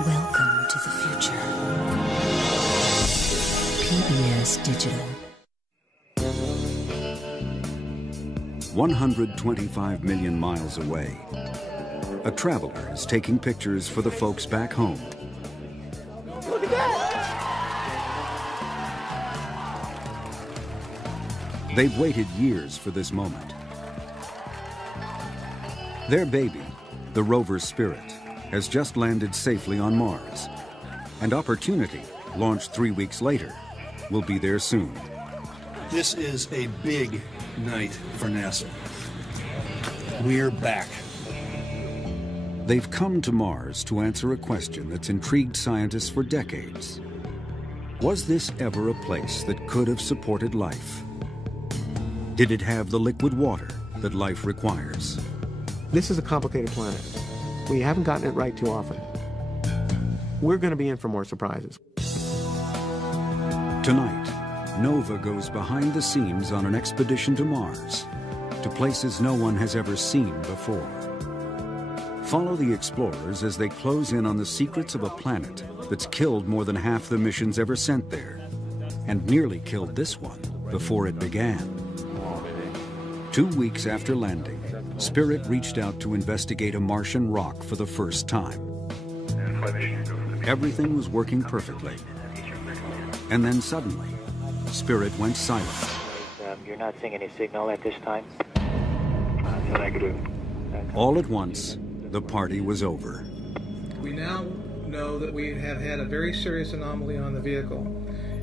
Welcome to the future. PBS Digital. 125 million miles away, a traveler is taking pictures for the folks back home. Look at that! They've waited years for this moment. Their baby, the rover Spirit, has just landed safely on Mars. And Opportunity, launched 3 weeks later, will be there soon. This is a big night for NASA. We're back. They've come to Mars to answer a question that's intrigued scientists for decades. Was this ever a place that could have supported life? Did it have the liquid water that life requires? This is a complicated planet. We haven't gotten it right too often. We're going to be in for more surprises. Tonight, Nova goes behind the scenes on an expedition to Mars, to places no one has ever seen before. Follow the explorers as they close in on the secrets of a planet that's killed more than half the missions ever sent there, and nearly killed this one before it began. 2 weeks after landing, Spirit reached out to investigate a Martian rock for the first time. Everything was working perfectly. And then suddenly, Spirit went silent. You're not seeing any signal at this time? Negative. All at once, the party was over. We now know that we have had a very serious anomaly on the vehicle.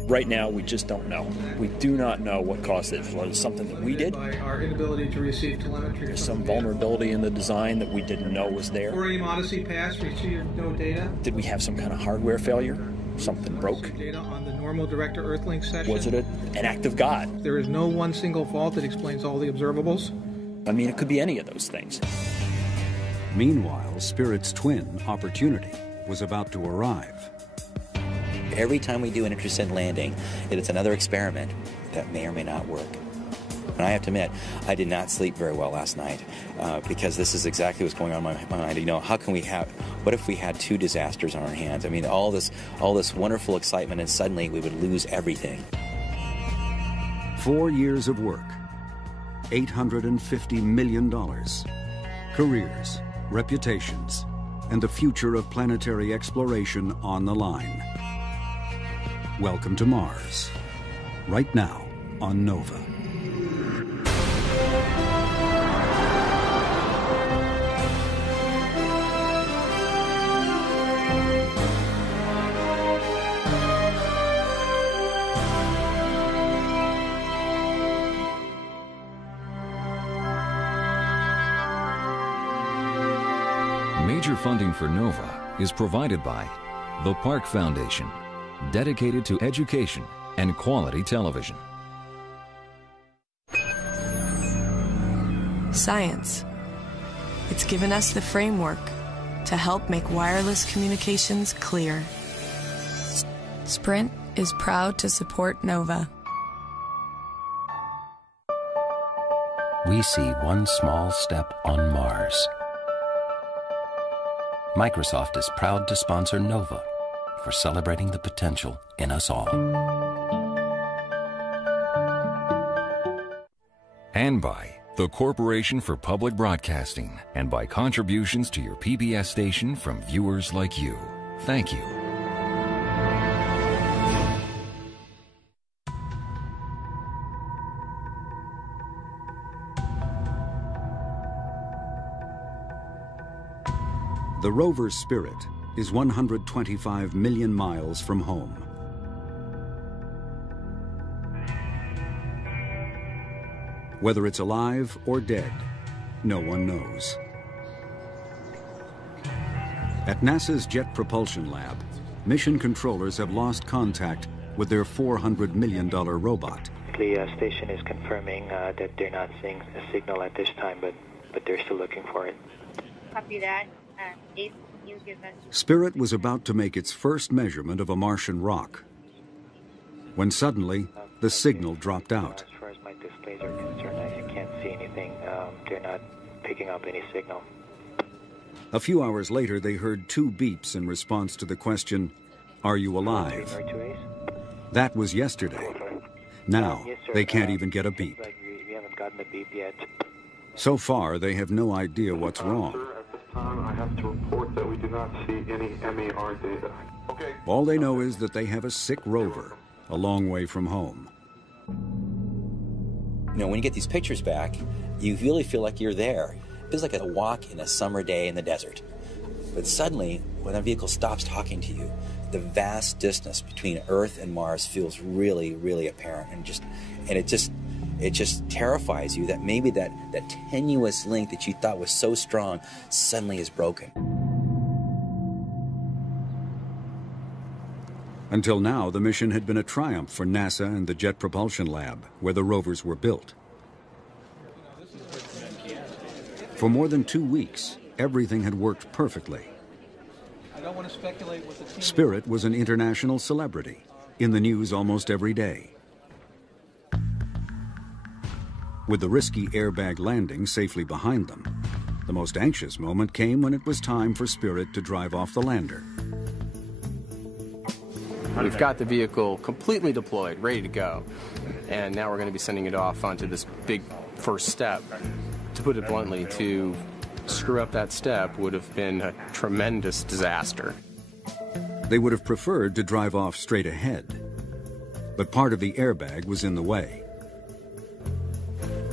Right now, we just don't know. We do not know what caused it. Was it something that we did? By our inability to receive telemetry. There's some vulnerability in the design that we didn't know was there. Thorium Odyssey pass, received no data. Did we have some kind of hardware failure? Something broke? Data on the normal director Earthlink session. Was it an act of God? There is no one single fault that explains all the observables. I mean, it could be any of those things. Meanwhile, Spirit's twin, Opportunity, was about to arrive. Every time we do an intercept landing, it's another experiment that may or may not work. And I have to admit, I did not sleep very well last night because this is exactly what's going on in my mind. You know, what if we had 2 disasters on our hands? I mean, all this wonderful excitement, and suddenly we would lose everything. 4 years of work, $850 million, careers, reputations, and the future of planetary exploration on the line. Welcome to Mars, right now on Nova. Major funding for Nova is provided by the Park Foundation, dedicated to education and quality television. Science. It's given us the framework to help make wireless communications clear. Sprint is proud to support Nova. We see one small step on Mars. Microsoft is proud to sponsor Nova for celebrating the potential in us all. And by the Corporation for Public Broadcasting, and by contributions to your PBS station from viewers like you. Thank you. The rover Spirit is 125 million miles from home. Whether it's alive or dead, no one knows. At NASA's Jet Propulsion Lab, mission controllers have lost contact with their $400 million robot. The station is confirming that they're not seeing a signal at this time, but they're still looking for it. Copy that. If you give us... Spirit was about to make its first measurement of a Martian rock, when suddenly the signal dropped out. As far as my displays are concerned, I can't see anything. They're not picking up any signal. A few hours later, they heard 2 beeps in response to the question, "Are you alive?" That was yesterday. Now, they can't even get a beep. We haven't gotten a beep yet. So far, they have no idea what's wrong. Sir, at this time, I have to report that we do not see any MER data. Okay. All they know is that they have a sick rover, a long way from home. You know, when you get these pictures back, you really feel like you're there. It feels like a walk in a summer day in the desert. But suddenly, when a vehicle stops talking to you, the vast distance between Earth and Mars feels really, really apparent, and it just terrifies you that maybe that tenuous link that you thought was so strong suddenly is broken. Until now, the mission had been a triumph for NASA and the Jet Propulsion Lab, where the rovers were built. For more than 2 weeks, everything had worked perfectly. I don't want to speculate what the team... Spirit was an international celebrity, in the news almost every day. With the risky airbag landing safely behind them, the most anxious moment came when it was time for Spirit to drive off the lander. We've got the vehicle completely deployed, ready to go, and now we're going to be sending it off onto this big first step. To put it bluntly, to screw up that step would have been a tremendous disaster. They would have preferred to drive off straight ahead, but part of the airbag was in the way.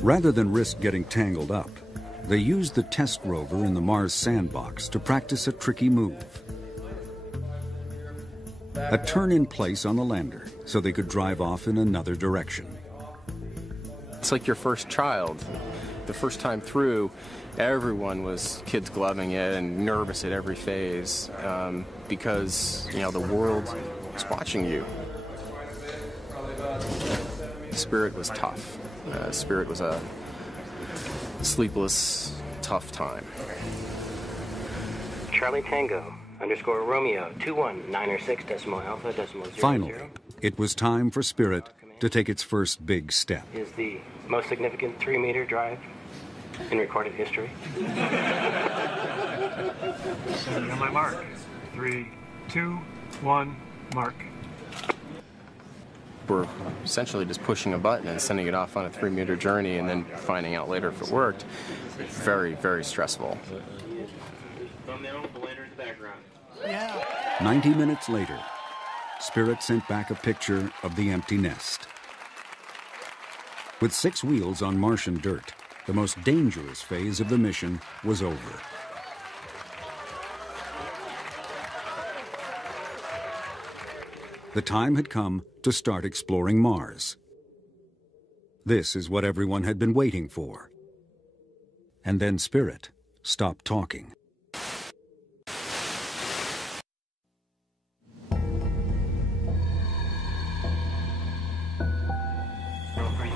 Rather than risk getting tangled up, they used the test rover in the Mars sandbox to practice a tricky move. A turn in place on the lander so they could drive off in another direction. It's like your first child. The first time through, everyone was kids gloving it and nervous at every phase because, you know, the world was watching you. Spirit was tough. Spirit was a sleepless, tough time. Charlie Tango _ Romeo 21906 decimal alpha decimal 00. Finally, it was time for Spirit to take its first big step. Is the most significant 3-meter drive in recorded history. Setting on my mark. 3, 2, 1, mark. We're essentially just pushing a button and sending it off on a 3-meter journey and then finding out later if it worked. Very, very stressful. Thumbnail, the lander in the background. 90 minutes later, Spirit sent back a picture of the empty nest. With 6 wheels on Martian dirt, the most dangerous phase of the mission was over. The time had come to start exploring Mars. This is what everyone had been waiting for. And then Spirit stopped talking.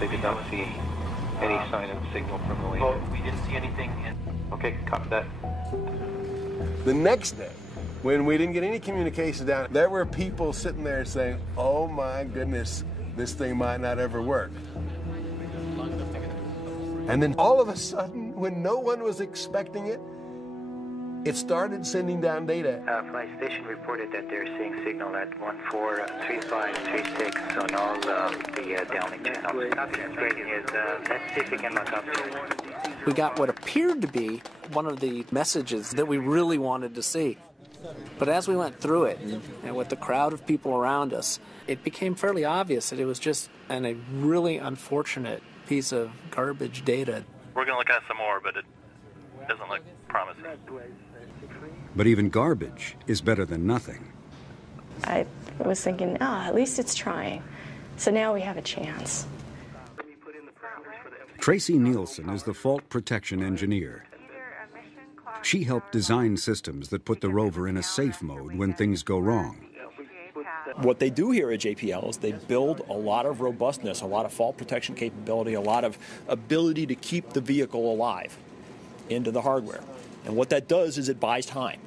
They did not see any sign of signal from the lander. We didn't see anything. Okay, copy that. The next day, when we didn't get any communication down, there were people sitting there saying, oh my goodness, this thing might not ever work. And then all of a sudden, when no one was expecting it, it started sending down data. Flight station reported that they're seeing signal at 143536 on all the downlink channels. Great news. Let's see if we can look up to it. We got what appeared to be one of the messages that we really wanted to see. But as we went through it, and with the crowd of people around us, it became fairly obvious that it was just a really unfortunate piece of garbage data. We're going to look at some more, but it doesn't look promising. But even garbage is better than nothing. I was thinking, at least it's trying. So now we have a chance. Tracy Nielsen is the fault protection engineer. She helped design systems that put the rover in a safe mode when things go wrong. What they do here at JPL is they build a lot of robustness, a lot of fault protection capability, a lot of ability to keep the vehicle alive into the hardware. And what that does is it buys time.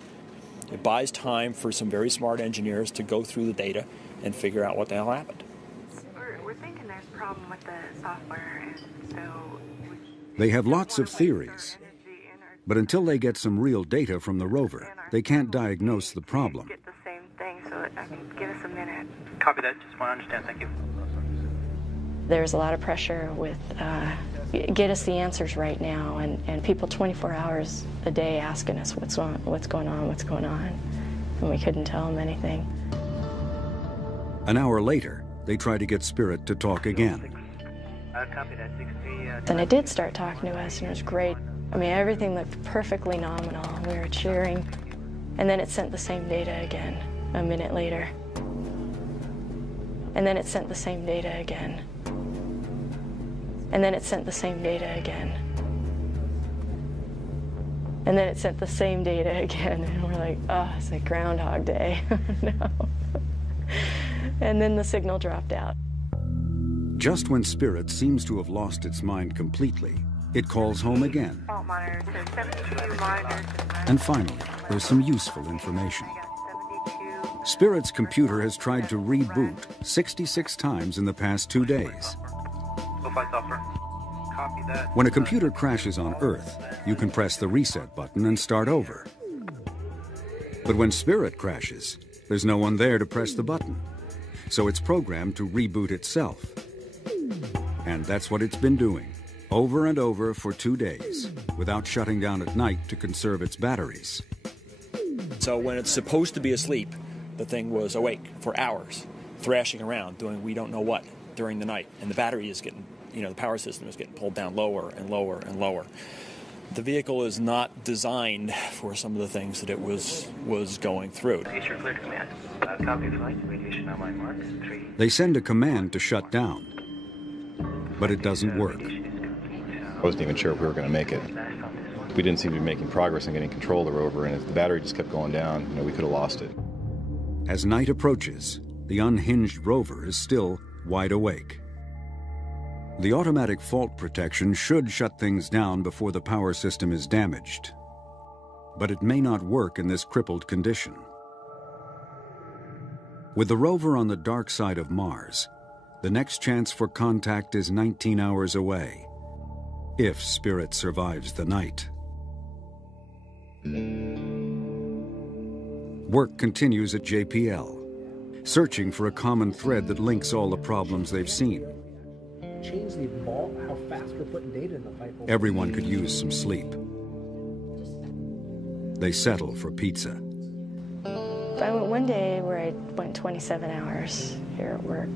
It buys time for some very smart engineers to go through the data and figure out what the hell happened. We're thinking there's a problem with the software, and so... They have lots of theories, But until they get some real data from the rover, they can't diagnose the problem. Get the same thing, so give us a minute. Copy that. Just want to understand. Thank you. There's a lot of pressure with get us the answers right now, and people 24 hours a day asking us what's going on, and we couldn't tell them anything. An hour later, they try to get Spirit to talk again. Copy that. 63. And it did start talking to us, and it was great. I mean, everything looked perfectly nominal. We were cheering. And then it sent the same data again a minute later. And then it sent the same data again. And then it sent the same data again. And then it sent the same data again. And we're like, oh, it's like Groundhog Day. No. And then the signal dropped out. Just when Spirit seems to have lost its mind completely, it calls home again. Fault monitors, 72 monitors. And finally, there's some useful information. Spirit's computer has tried to reboot 66 times in the past 2 days. Copy that. When a computer crashes on Earth, you can press the reset button and start over. But when Spirit crashes, there's no one there to press the button. So it's programmed to reboot itself. And that's what it's been doing, over and over for 2 days, without shutting down at night to conserve its batteries. So when it's supposed to be asleep, the thing was awake for hours, thrashing around, doing we don't know what during the night. And the battery is getting, the power system is getting pulled down lower and lower and lower. The vehicle is not designed for some of the things that it was going through. Future clear to command. Copy flight. Radiation on my mark. 3. They send a command to shut down, but it doesn't work. I wasn't even sure if we were going to make it. We didn't seem to be making progress in getting control of the rover, and if the battery just kept going down, we could have lost it. As night approaches, the unhinged rover is still wide awake. The automatic fault protection should shut things down before the power system is damaged. But it may not work in this crippled condition. With the rover on the dark side of Mars, the next chance for contact is 19 hours away, if Spirit survives the night. Work continues at JPL, searching for a common thread that links all the problems they've seen. Change the ball, how fast we're putting data in the pipe. Everyone could use some sleep. They settle for pizza. I went one day where I went 27 hours here at work.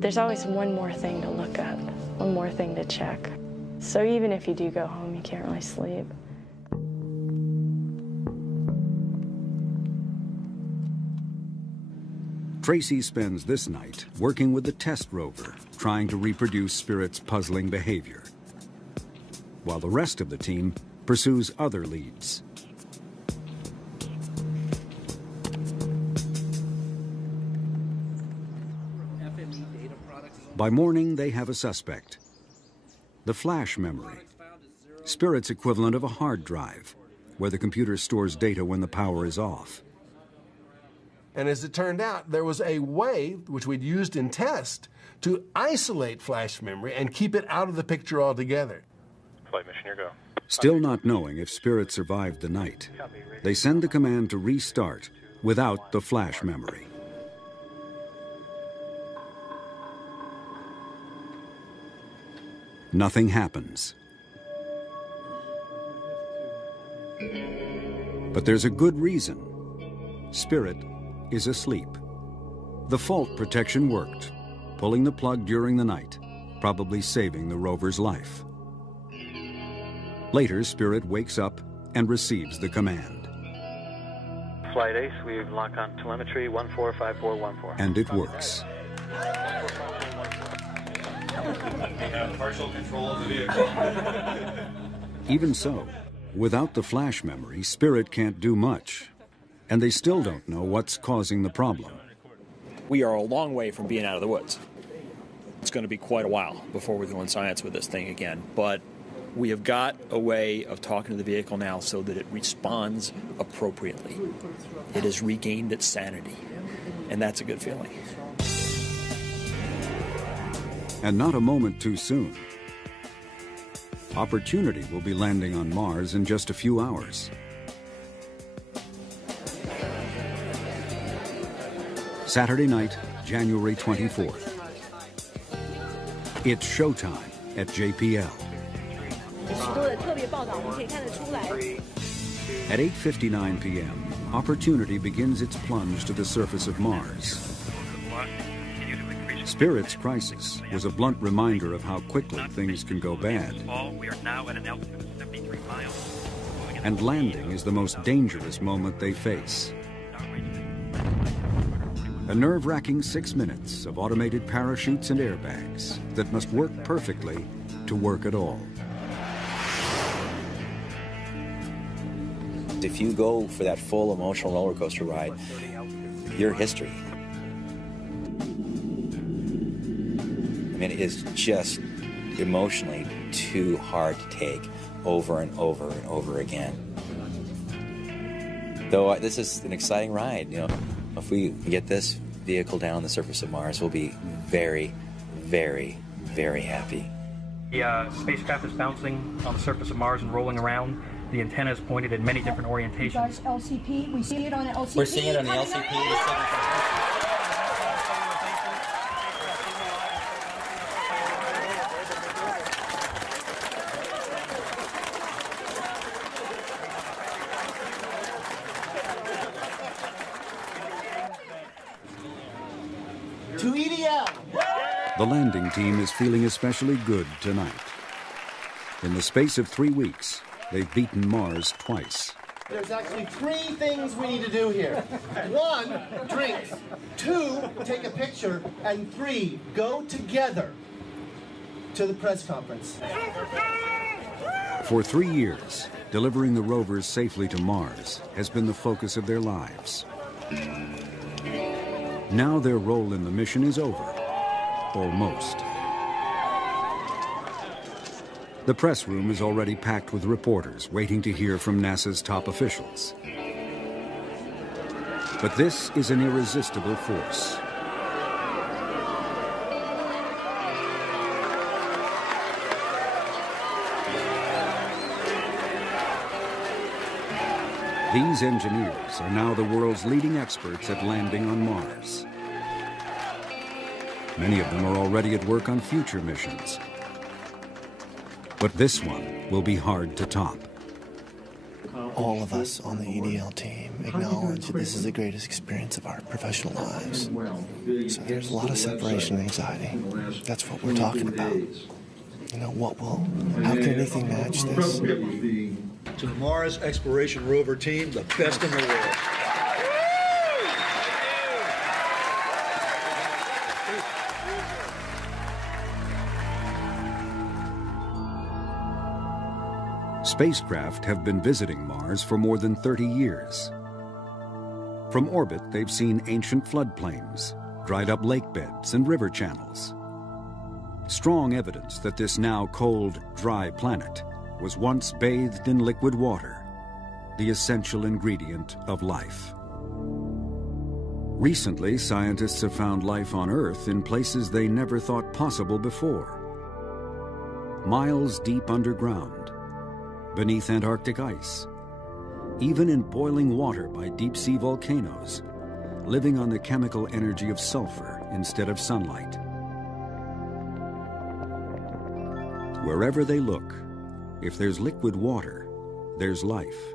There's always one more thing to look up, one more thing to check. So even if you do go home, you can't really sleep. Tracy spends this night working with the test rover, trying to reproduce Spirit's puzzling behavior, while the rest of the team pursues other leads. By morning, they have a suspect. The flash memory, Spirit's equivalent of a hard drive, where the computer stores data when the power is off. And as it turned out, there was a way, which we'd used in test, to isolate flash memory and keep it out of the picture altogether. Flight mission, your go. Still not knowing if Spirit survived the night, they send the command to restart without the flash memory. Nothing happens. But there's a good reason. Spirit is asleep. The fault protection worked, pulling the plug during the night, probably saving the rover's life. Later, Spirit wakes up and receives the command. Flight Ace, we lock on telemetry 145414. And it works. We have partial control of the vehicle. Even so, without the flash memory, Spirit can't do much. And they still don't know what's causing the problem. We are a long way from being out of the woods. It's going to be quite a while before we're doing science with this thing again, but we have got a way of talking to the vehicle now so that it responds appropriately. It has regained its sanity, and that's a good feeling. And not a moment too soon. Opportunity will be landing on Mars in just a few hours. Saturday night, January 24th. It's showtime at JPL. At 8:59 p.m., Opportunity begins its plunge to the surface of Mars. Spirit's crisis was a blunt reminder of how quickly things can go bad. And landing is the most dangerous moment they face. A nerve-wracking 6 minutes of automated parachutes and airbags that must work perfectly to work at all. If you go for that full emotional roller coaster ride, you're history. I mean, it is just emotionally too hard to take over and over and over again. Though this is an exciting ride, you know. If we get this vehicle down on the surface of Mars, we'll be very, very, very happy. The spacecraft is bouncing on the surface of Mars and rolling around. The antenna is pointed in many different orientations. LCP, we see it on the LCP. We're seeing it on the LCP. To EDL. The landing team is feeling especially good tonight. In the space of 3 weeks, they've beaten Mars twice. There's actually 3 things we need to do here. 1, drinks. 2, take a picture. And 3, go together to the press conference. For 3 years, delivering the rovers safely to Mars has been the focus of their lives. Now their role in the mission is over. Almost. The press room is already packed with reporters waiting to hear from NASA's top officials. But this is an irresistible force. These engineers are now the world's leading experts at landing on Mars. Many of them are already at work on future missions. But this one will be hard to top. All of us on the EDL team acknowledge that this is the greatest experience of our professional lives. So there's a lot of separation anxiety. That's what we're talking about. You know, how can anything match this? To the Mars Exploration Rover team, the best in the world. Spacecraft have been visiting Mars for more than 30 years. From orbit, they've seen ancient floodplains, dried up lake beds and river channels. Strong evidence that this now cold, dry planet was once bathed in liquid water, the essential ingredient of life. Recently, scientists have found life on Earth in places they never thought possible before. Miles deep underground, beneath Antarctic ice, even in boiling water by deep-sea volcanoes, living on the chemical energy of sulfur instead of sunlight. Wherever they look, if there's liquid water, there's life.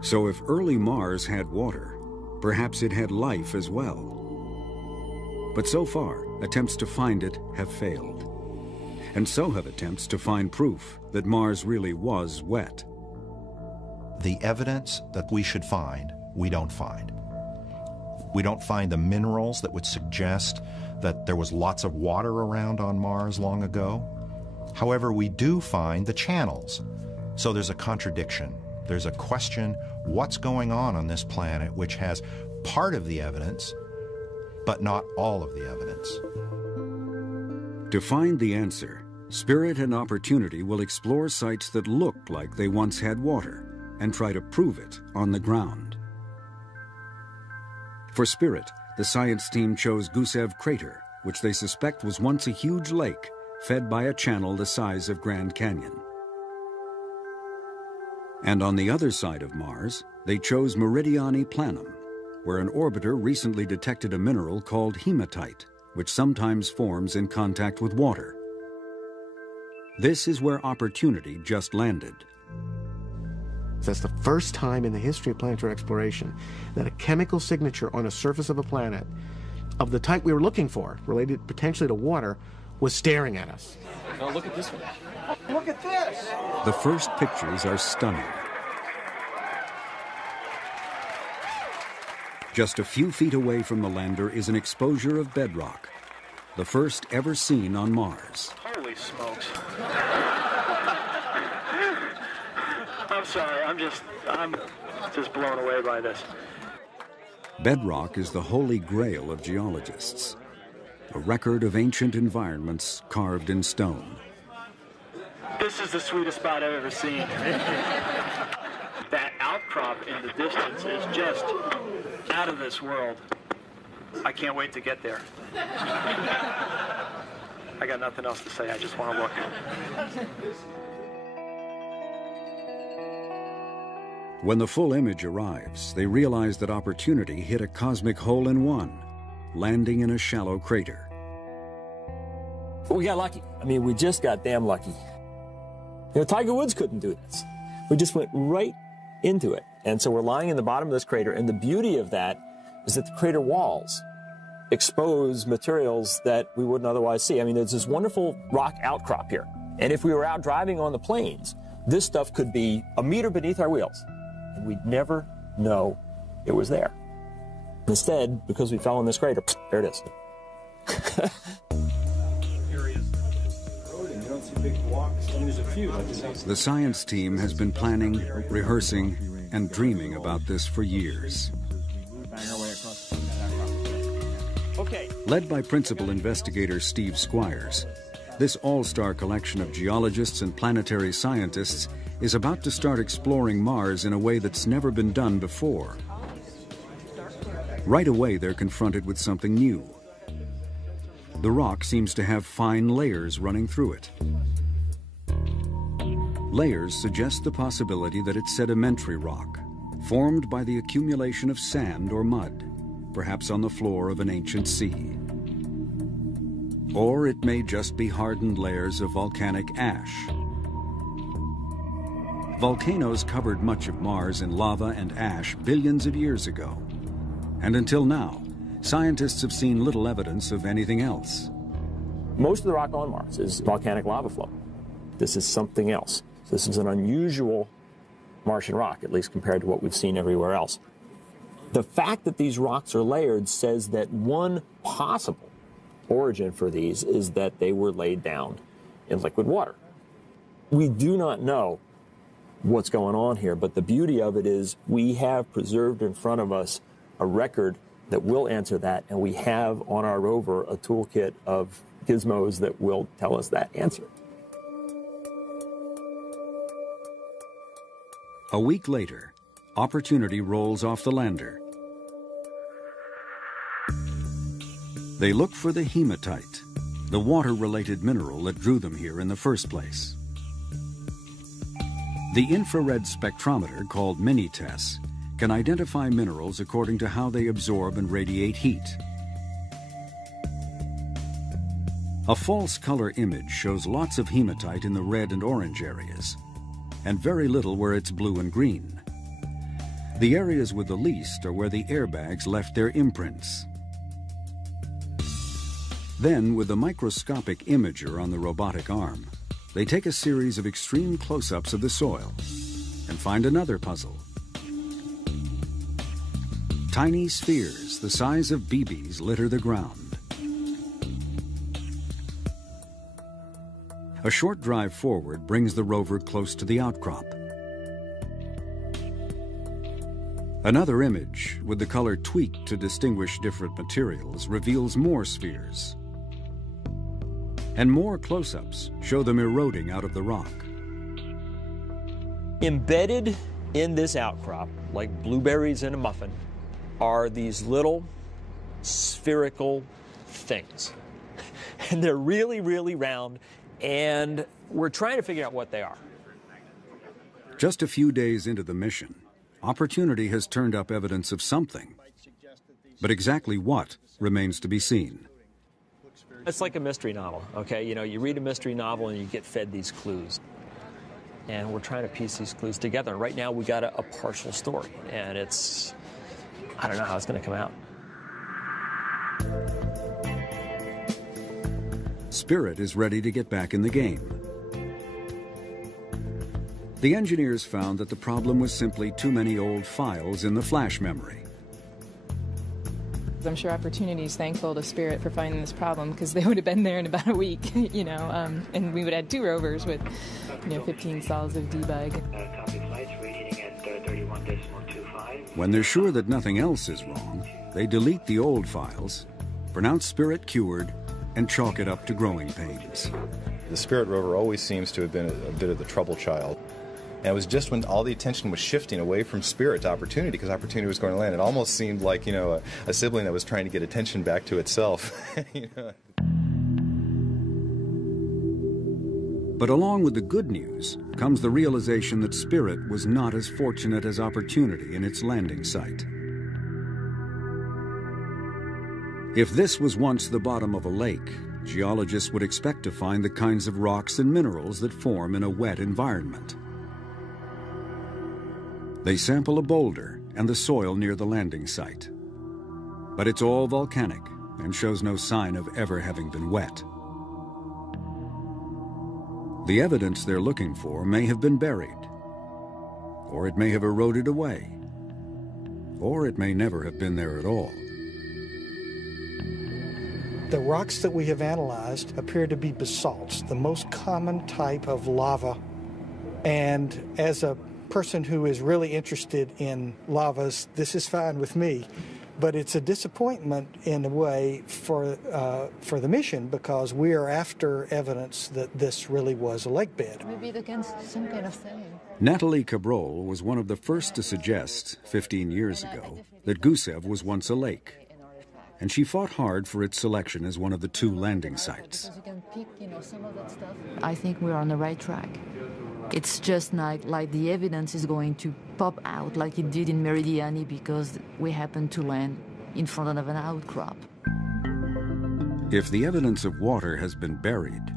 So if early Mars had water, perhaps it had life as well. But so far, attempts to find it have failed. And so have attempts to find proof that Mars really was wet. The evidence that we should find, we don't find. We don't find the minerals that would suggest that there was lots of water around on Mars long ago. However, we do find the channels. So there's a contradiction. There's a question, what's going on this planet which has part of the evidence, but not all of the evidence? To find the answer, Spirit and Opportunity will explore sites that look like they once had water and try to prove it on the ground. For Spirit, the science team chose Gusev Crater, which they suspect was once a huge lake fed by a channel the size of Grand Canyon. And on the other side of Mars, they chose Meridiani Planum, where an orbiter recently detected a mineral called hematite, which sometimes forms in contact with water. This is where Opportunity just landed. That's the first time in the history of planetary exploration that a chemical signature on a surface of a planet of the type we were looking for, related potentially to water, was staring at us. Now look at this one. Look at this! The first pictures are stunning. Just a few feet away from the lander is an exposure of bedrock, the first ever seen on Mars. Holy smokes. I'm sorry, I'm just blown away by this. Bedrock is the holy grail of geologists, a record of ancient environments carved in stone. This is the sweetest spot I've ever seen. That outcrop in the distance is just out of this world. I can't wait to get there. I got nothing else to say, I just want to look. When the full image arrives, they realize that Opportunity hit a cosmic hole-in-one, landing in a shallow crater. We got lucky. I mean, we just got damn lucky. You know, Tiger Woods couldn't do this. We just went right into it. And so we're lying in the bottom of this crater, and the beauty of that is that the crater walls expose materials that we wouldn't otherwise see. I mean, there's this wonderful rock outcrop here. And if we were out driving on the plains, this stuff could be a meter beneath our wheels, and we'd never know it was there. Instead, because we fell in this crater, there it is. The science team has been planning, rehearsing, and dreaming about this for years. Led by principal investigator Steve Squires, this all-star collection of geologists and planetary scientists is about to start exploring Mars in a way that's never been done before. Right away, they're confronted with something new. The rock seems to have fine layers running through it. Layers suggest the possibility that it's sedimentary rock, formed by the accumulation of sand or mud, perhaps on the floor of an ancient sea. Or it may just be hardened layers of volcanic ash. Volcanoes covered much of Mars in lava and ash billions of years ago. And until now, scientists have seen little evidence of anything else. Most of the rock on Mars is volcanic lava flow. This is something else. This is an unusual Martian rock, at least compared to what we've seen everywhere else. The fact that these rocks are layered says that one possible origin for these is that they were laid down in liquid water. We do not know what's going on here, but the beauty of it is we have preserved in front of us a record that will answer that, and we have on our rover a toolkit of gizmos that will tell us that answer. A week later, Opportunity rolls off the lander. They look for the hematite, the water-related mineral that drew them here in the first place. The infrared spectrometer, called Mini-TESS, can identify minerals according to how they absorb and radiate heat. A false color image shows lots of hematite in the red and orange areas, and very little where it's blue and green. The areas with the least are where the airbags left their imprints. Then, with the microscopic imager on the robotic arm, they take a series of extreme close-ups of the soil and find another puzzle. Tiny spheres the size of BBs litter the ground. A short drive forward brings the rover close to the outcrop. Another image, with the color tweaked to distinguish different materials, reveals more spheres. And more close-ups show them eroding out of the rock. Embedded in this outcrop, like blueberries in a muffin, are these little spherical things. and they're really, really round, and we're trying to figure out what they are. Just a few days into the mission, Opportunity has turned up evidence of something. But exactly what remains to be seen. It's like a mystery novel, okay? You know, you read a mystery novel and you get fed these clues. And we're trying to piece these clues together. And right now we got a partial story, and it's, I don't know how it's going to come out. Spirit is ready to get back in the game. The engineers found that the problem was simply too many old files in the flash memory. I'm sure Opportunity is thankful to Spirit for finding this problem, because they would have been there in about a week, you know, and we would have had 2 rovers with, you know, 15 stalls of debug. When they're sure that nothing else is wrong, they delete the old files, pronounce Spirit cured, and chalk it up to growing pains. The Spirit rover always seems to have been a bit of the trouble child. And it was just when all the attention was shifting away from Spirit to Opportunity, because Opportunity was going to land, it almost seemed like, you know, a sibling that was trying to get attention back to itself. You know? But along with the good news comes the realization that Spirit was not as fortunate as Opportunity in its landing site. If this was once the bottom of a lake, geologists would expect to find the kinds of rocks and minerals that form in a wet environment. They sample a boulder and the soil near the landing site. But it's all volcanic and shows no sign of ever having been wet. The evidence they're looking for may have been buried, or it may have eroded away, or it may never have been there at all. The rocks that we have analyzed appear to be basalts, the most common type of lava. And as a person who is really interested in lavas, this is fine with me, but it's a disappointment in a way for the mission, because we are after evidence that this really was a lake bed. Maybe they can some kind of thing. Natalie Cabrol was one of the first to suggest 15 years ago that Gusev was once a lake, and she fought hard for its selection as one of the 2 landing sites. I think we're on the right track. It's just like the evidence is going to pop out like it did in Meridiani, because we happened to land in front of an outcrop. If the evidence of water has been buried,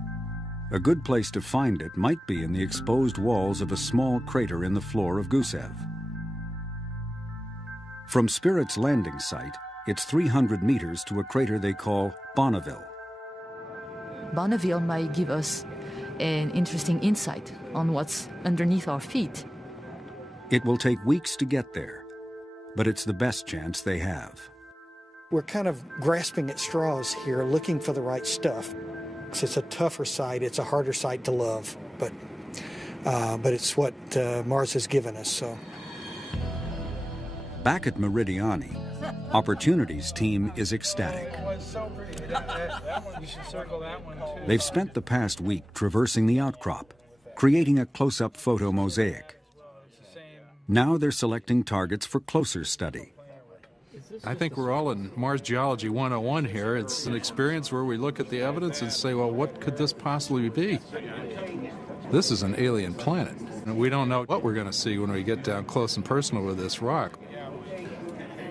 a good place to find it might be in the exposed walls of a small crater in the floor of Gusev. From Spirit's landing site, it's 300 meters to a crater they call Bonneville. Bonneville might give us an interesting insight on what's underneath our feet. It will take weeks to get there, but it's the best chance they have. We're kind of grasping at straws here, looking for the right stuff. It's a tougher site, it's a harder site to love, but it's what Mars has given us. So, back at Meridiani, Opportunity's team is ecstatic. They've spent the past week traversing the outcrop, creating a close-up photo mosaic. Now they're selecting targets for closer study. I think we're all in Mars Geology 101 here. It's an experience where we look at the evidence and say, well, what could this possibly be? This is an alien planet. And we don't know what we're going to see when we get down close and personal with this rock.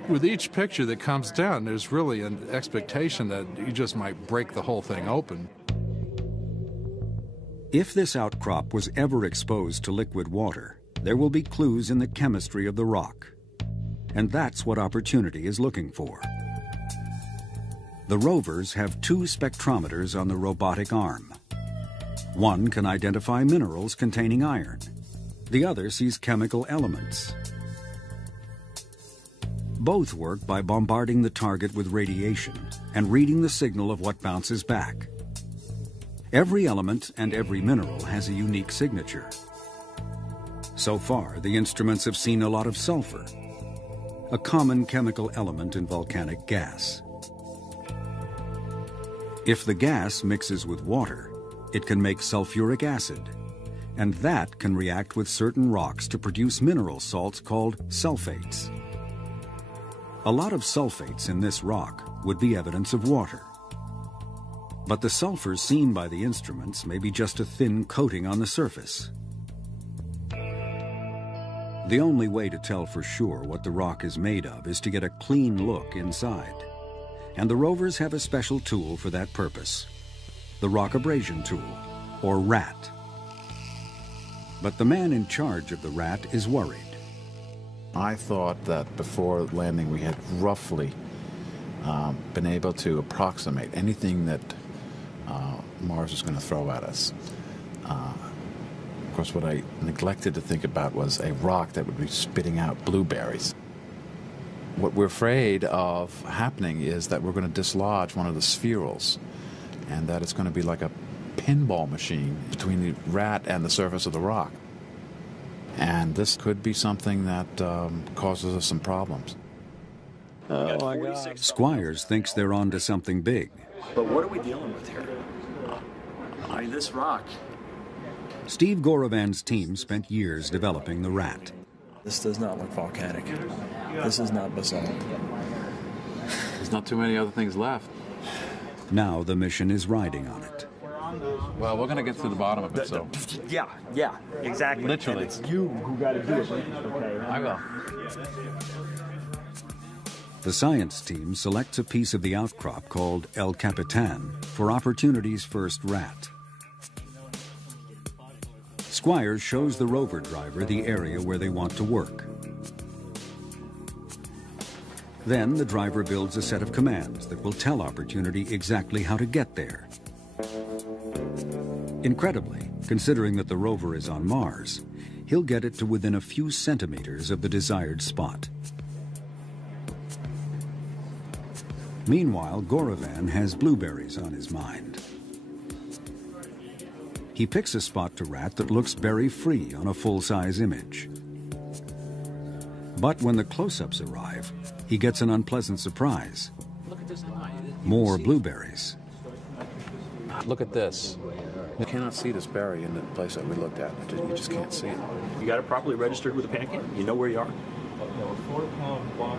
With each picture that comes down, there's really an expectation that you just might break the whole thing open. If this outcrop was ever exposed to liquid water, there will be clues in the chemistry of the rock. And that's what Opportunity is looking for. The rovers have 2 spectrometers on the robotic arm. One can identify minerals containing iron. The other sees chemical elements. Both work by bombarding the target with radiation and reading the signal of what bounces back. Every element and every mineral has a unique signature. So far, the instruments have seen a lot of sulfur, a common chemical element in volcanic gas. If the gas mixes with water, it can make sulfuric acid, and that can react with certain rocks to produce mineral salts called sulfates. A lot of sulfates in this rock would be evidence of water. But the sulfur seen by the instruments may be just a thin coating on the surface. The only way to tell for sure what the rock is made of is to get a clean look inside. And the rovers have a special tool for that purpose, the rock abrasion tool, or RAT. But the man in charge of the RAT is worried. I thought that before landing we had roughly been able to approximate anything that Mars was going to throw at us. Of course, what I neglected to think about was a rock that would be spitting out blueberries. What we're afraid of happening is that we're going to dislodge one of the spherules, and that it's going to be like a pinball machine between the RAT and the surface of the rock. And this could be something that causes us some problems. Oh my God. Squires thinks they're onto something big. But what are we dealing with here? I mean, this rock. Steve Gorovan's team spent years developing the RAT. This does not look volcanic. This is not basalt. There's not too many other things left. Now the mission is riding on it. Well, we're going to get to the bottom of it, so... Yeah, exactly. Literally. And it's you who got to do it. Okay. I will. The science team selects a piece of the outcrop called El Capitan for Opportunity's first RAT. Squires shows the rover driver the area where they want to work. Then the driver builds a set of commands that will tell Opportunity exactly how to get there. Incredibly, considering that the rover is on Mars, he'll get it to within a few centimeters of the desired spot. Meanwhile, Gorovan has blueberries on his mind. He picks a spot to RAT that looks berry-free on a full-size image. But when the close-ups arrive, he gets an unpleasant surprise. More blueberries. Look at this. You cannot see this berry in the place that we looked at. You just can't see it. You got it properly registered with the PanCam? You know where you are?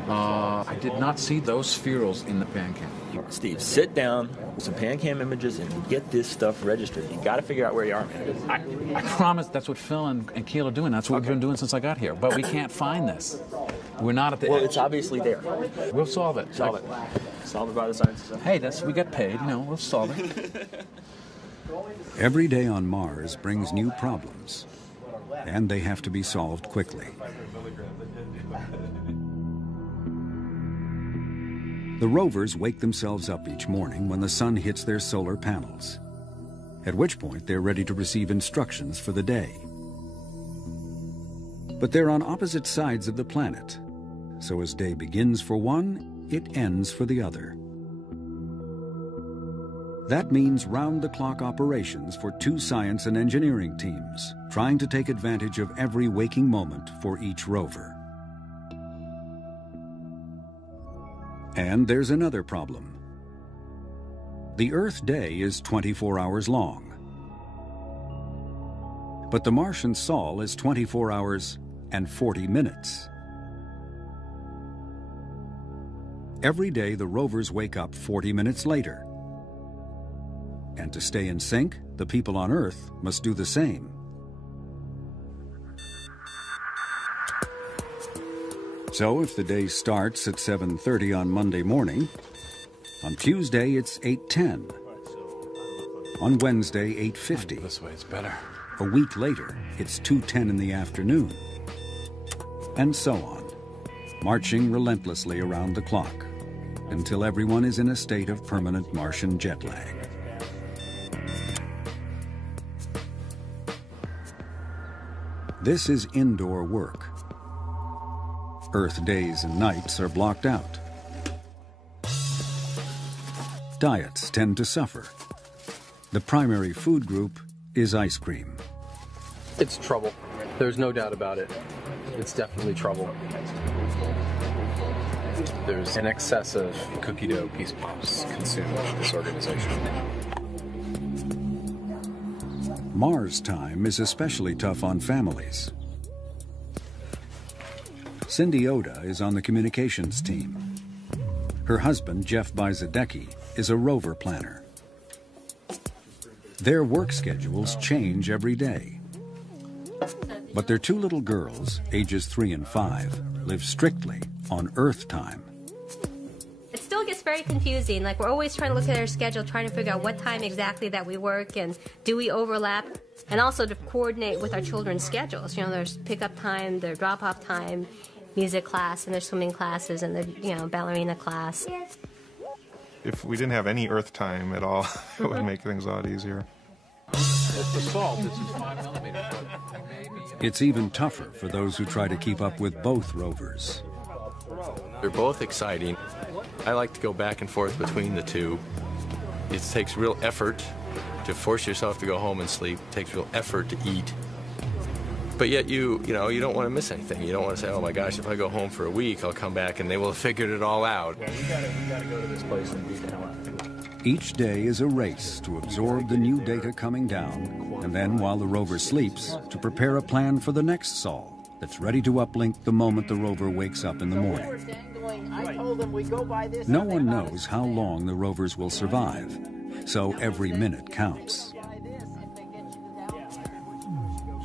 I did not see those spherules in the PanCam. Steve, sit down with some PanCam images and get this stuff registered. You got to figure out where you are, man. I promise that's what Phil and Keel are doing. That's what we've been doing since I got here. But we can't find this. We're not at the edge. Well, it's obviously there. We'll solve it. Solve it. Solve it by the science. Hey, we get paid. You know, we'll solve it. Every day on Mars brings new problems, and they have to be solved quickly. The rovers wake themselves up each morning when the sun hits their solar panels, at which point they're ready to receive instructions for the day. But they're on opposite sides of the planet, so as day begins for one, it ends for the other. That means round-the-clock operations for two science and engineering teams, trying to take advantage of every waking moment for each rover. And there's another problem. The Earth day is 24 hours long. But the Martian Sol is 24 hours and 40 minutes. Every day the rovers wake up 40 minutes later. And to stay in sync, the people on Earth must do the same. So if the day starts at 7:30 on Monday morning, on Tuesday it's 8:10. On Wednesday, 8:50. This way it's better. A week later, it's 2:10 in the afternoon. And so on, marching relentlessly around the clock until everyone is in a state of permanent Martian jet lag. This is indoor work. Earth days and nights are blocked out. Diets tend to suffer. The primary food group is ice cream. It's trouble. There's no doubt about it. It's definitely trouble. There's an excess of cookie dough piece pops consumed by this organization. Mars time is especially tough on families. Cindy Oda is on the communications team. Her husband, Jeff Bizadecki, is a rover planner. Their work schedules change every day. But their two little girls, ages 3 and 5, live strictly on Earth time. It still gets very confusing. Like, we're always trying to look at our schedule, trying to figure out what time exactly that we work and do we overlap, and also to coordinate with our children's schedules. You know, there's pickup time, their drop-off time, music class, and their swimming classes, and the, you know, ballerina class. If we didn't have any Earth time at all, it would make things a lot easier. It's the salt. This is 5 millimeters. It's even tougher for those who try to keep up with both rovers. They're both exciting. I like to go back and forth between the two. It takes real effort to force yourself to go home and sleep. It takes real effort to eat. But yet you don't want to miss anything. You don't want to say, oh my gosh, if I go home for a week, I'll come back and they will have figured it all out. Yeah, we gotta go to this place and beat the hell out of it. Each day is a race to absorb the new data coming down, and then while the rover sleeps, to prepare a plan for the next sol that's ready to uplink the moment the rover wakes up in the morning. No one knows how long the rovers will survive, so every minute counts.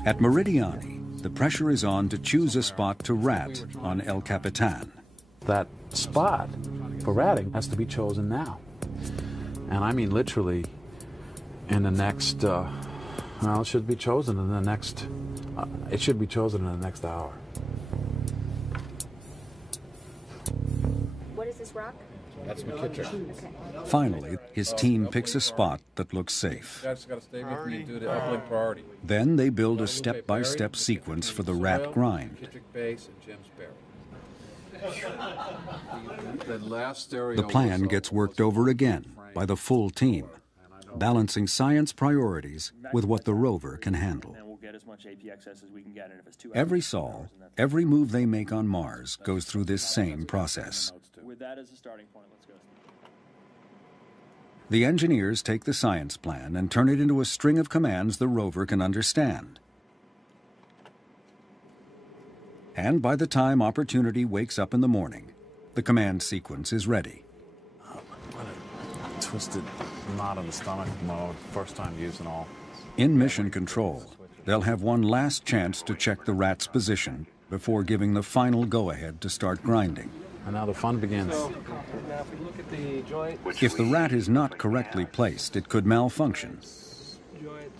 At Meridiani, the pressure is on to choose a spot to rat on El Capitan. That spot for ratting has to be chosen now. And I mean literally in the next, well, it should be chosen in the next, hour. What is this rock? That's McKittrick. Okay. Finally, his team picks a spot that looks safe. You guys got to stay with me and do the uplink priority. Then they build a step-by-step sequence for the rat grind. McKittrick Base and James Barrow. The plan gets worked over again by the full team, balancing science priorities with what the rover can handle. Every sol, every move they make on Mars goes through this same process. With that as a starting point, let's go. The engineers take the science plan and turn it into a string of commands the rover can understand. And by the time Opportunity wakes up in the morning, the command sequence is ready. What a twisted knot in the stomach mode, first time using all. In mission control, they'll have one last chance to check the rat's position before giving the final go-ahead to start grinding. And now the fun begins. So, now if we look at the joint... If the rat is not correctly placed, it could malfunction.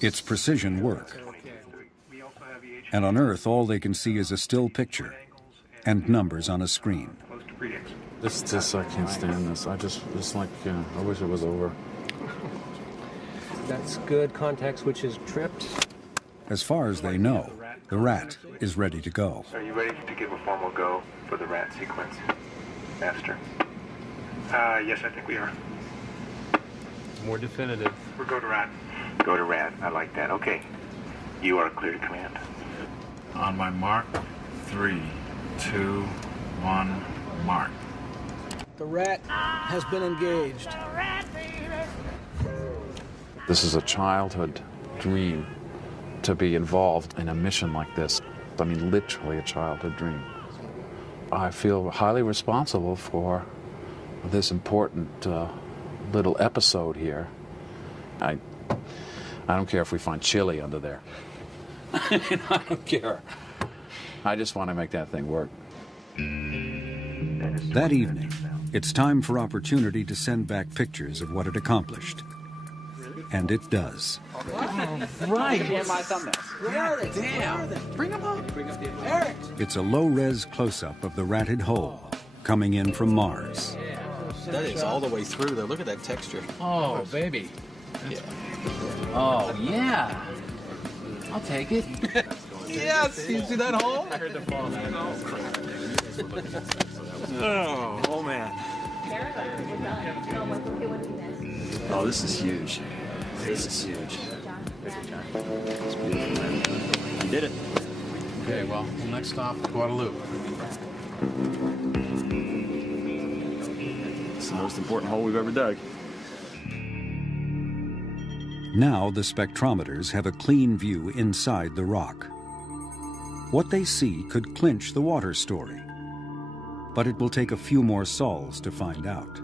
It's precision work. And on Earth, all they can see is a still picture and numbers on a screen. This I can't stand this. It's like, I wish it was over. That's good. Contact switch is tripped. As far as they know, the rat is ready to go. Are you ready to give a formal go for the rat sequence, Master? Yes, I think we are. More definitive. We'll go to rat. Go to rat. I like that. Okay. You are clear to command. On my mark, 3, 2, 1, mark. The rat has been engaged. This is a childhood dream to be involved in a mission like this. I mean, literally a childhood dream. I feel highly responsible for this important little episode here. I don't care if we find chili under there. I don't care. I just want to make that thing work. That evening, it's time for Opportunity to send back pictures of what it accomplished. And it does. Right. Damn. Bring them up. Eric. It's a low-res close-up of the ratted hole coming in from Mars. That is all the way through there. Look at that texture. Oh, baby. Yeah. Oh, yeah. I'll take it. Yes. You see that hole? I heard the fall. Oh man. Oh, this is huge. This is huge. It's beautiful, man. You did it. Okay, well, next stop, Guadalupe. It's the most important hole we've ever dug. Now the spectrometers have a clean view inside the rock. What they see could clinch the water story, but it will take a few more sols to find out.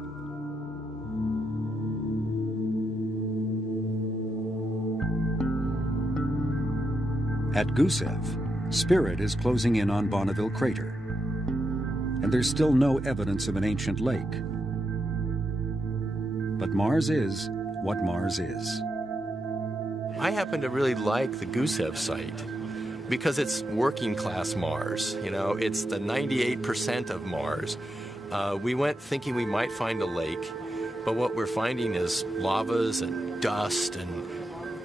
At Gusev, Spirit is closing in on Bonneville Crater, and there's still no evidence of an ancient lake. But Mars is what Mars is. I happen to really like the Gusev site because it's working class Mars. You know, it's the 98% of Mars. We went thinking we might find a lake, but what we're finding is lavas and dust and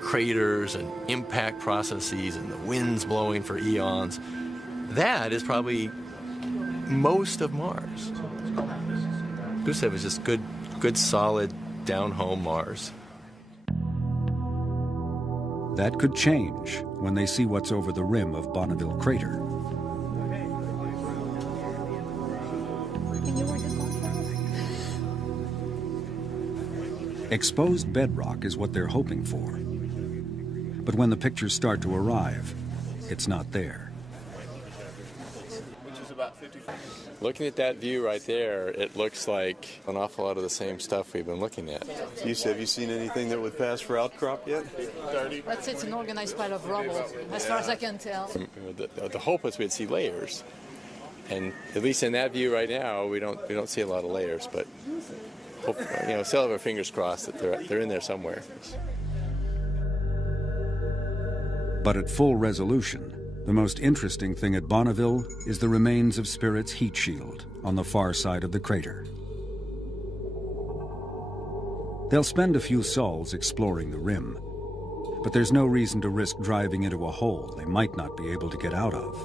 craters and impact processes and the winds blowing for eons. That is probably most of Mars. Gusev is just good solid, down-home Mars. That could change when they see what's over the rim of Bonneville Crater. Exposed bedrock is what they're hoping for. But when the pictures start to arrive, it's not there. Looking at that view right there, it looks like an awful lot of the same stuff we've been looking at. Have you seen anything that would pass for outcrop yet? Let's say it's an organized pile of rubble, as far as I can tell. The hope is we'd see layers, and at least in that view right now, we don't see a lot of layers. But hope, still have our fingers crossed that they're in there somewhere. But at full resolution, the most interesting thing at Bonneville is the remains of Spirit's heat shield on the far side of the crater. They'll spend a few sols exploring the rim, but there's no reason to risk driving into a hole they might not be able to get out of.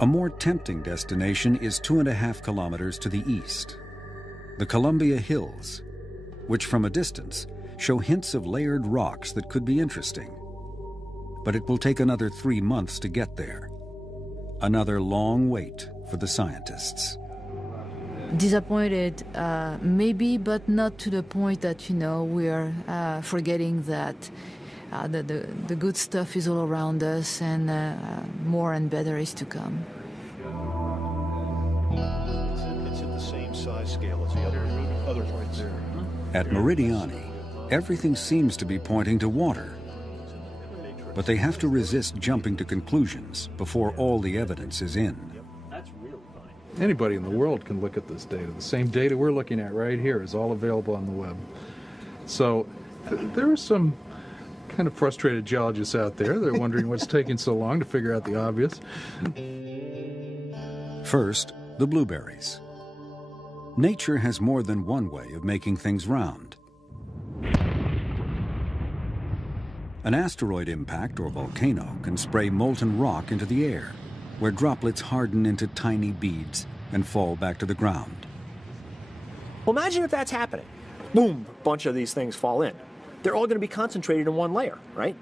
A more tempting destination is 2.5 kilometers to the east, the Columbia Hills, which from a distance show hints of layered rocks that could be interesting. But it will take another 3 months to get there. Another long wait for the scientists. Disappointed, maybe, but not to the point that, we're forgetting that the good stuff is all around us and more and better is to come. It's at the same size scale as the other points. At Meridiani, everything seems to be pointing to water. But they have to resist jumping to conclusions before all the evidence is in. Anybody in the world can look at this data. The same data we're looking at right here is all available on the web. So there are some kind of frustrated geologists out there. They're wondering what's taking so long to figure out the obvious. First, the blueberries. Nature has more than one way of making things round. An asteroid impact or volcano can spray molten rock into the air, where droplets harden into tiny beads and fall back to the ground. Well, imagine if that's happening. Boom, a bunch of these things fall in. They're all going to be concentrated in one layer, right?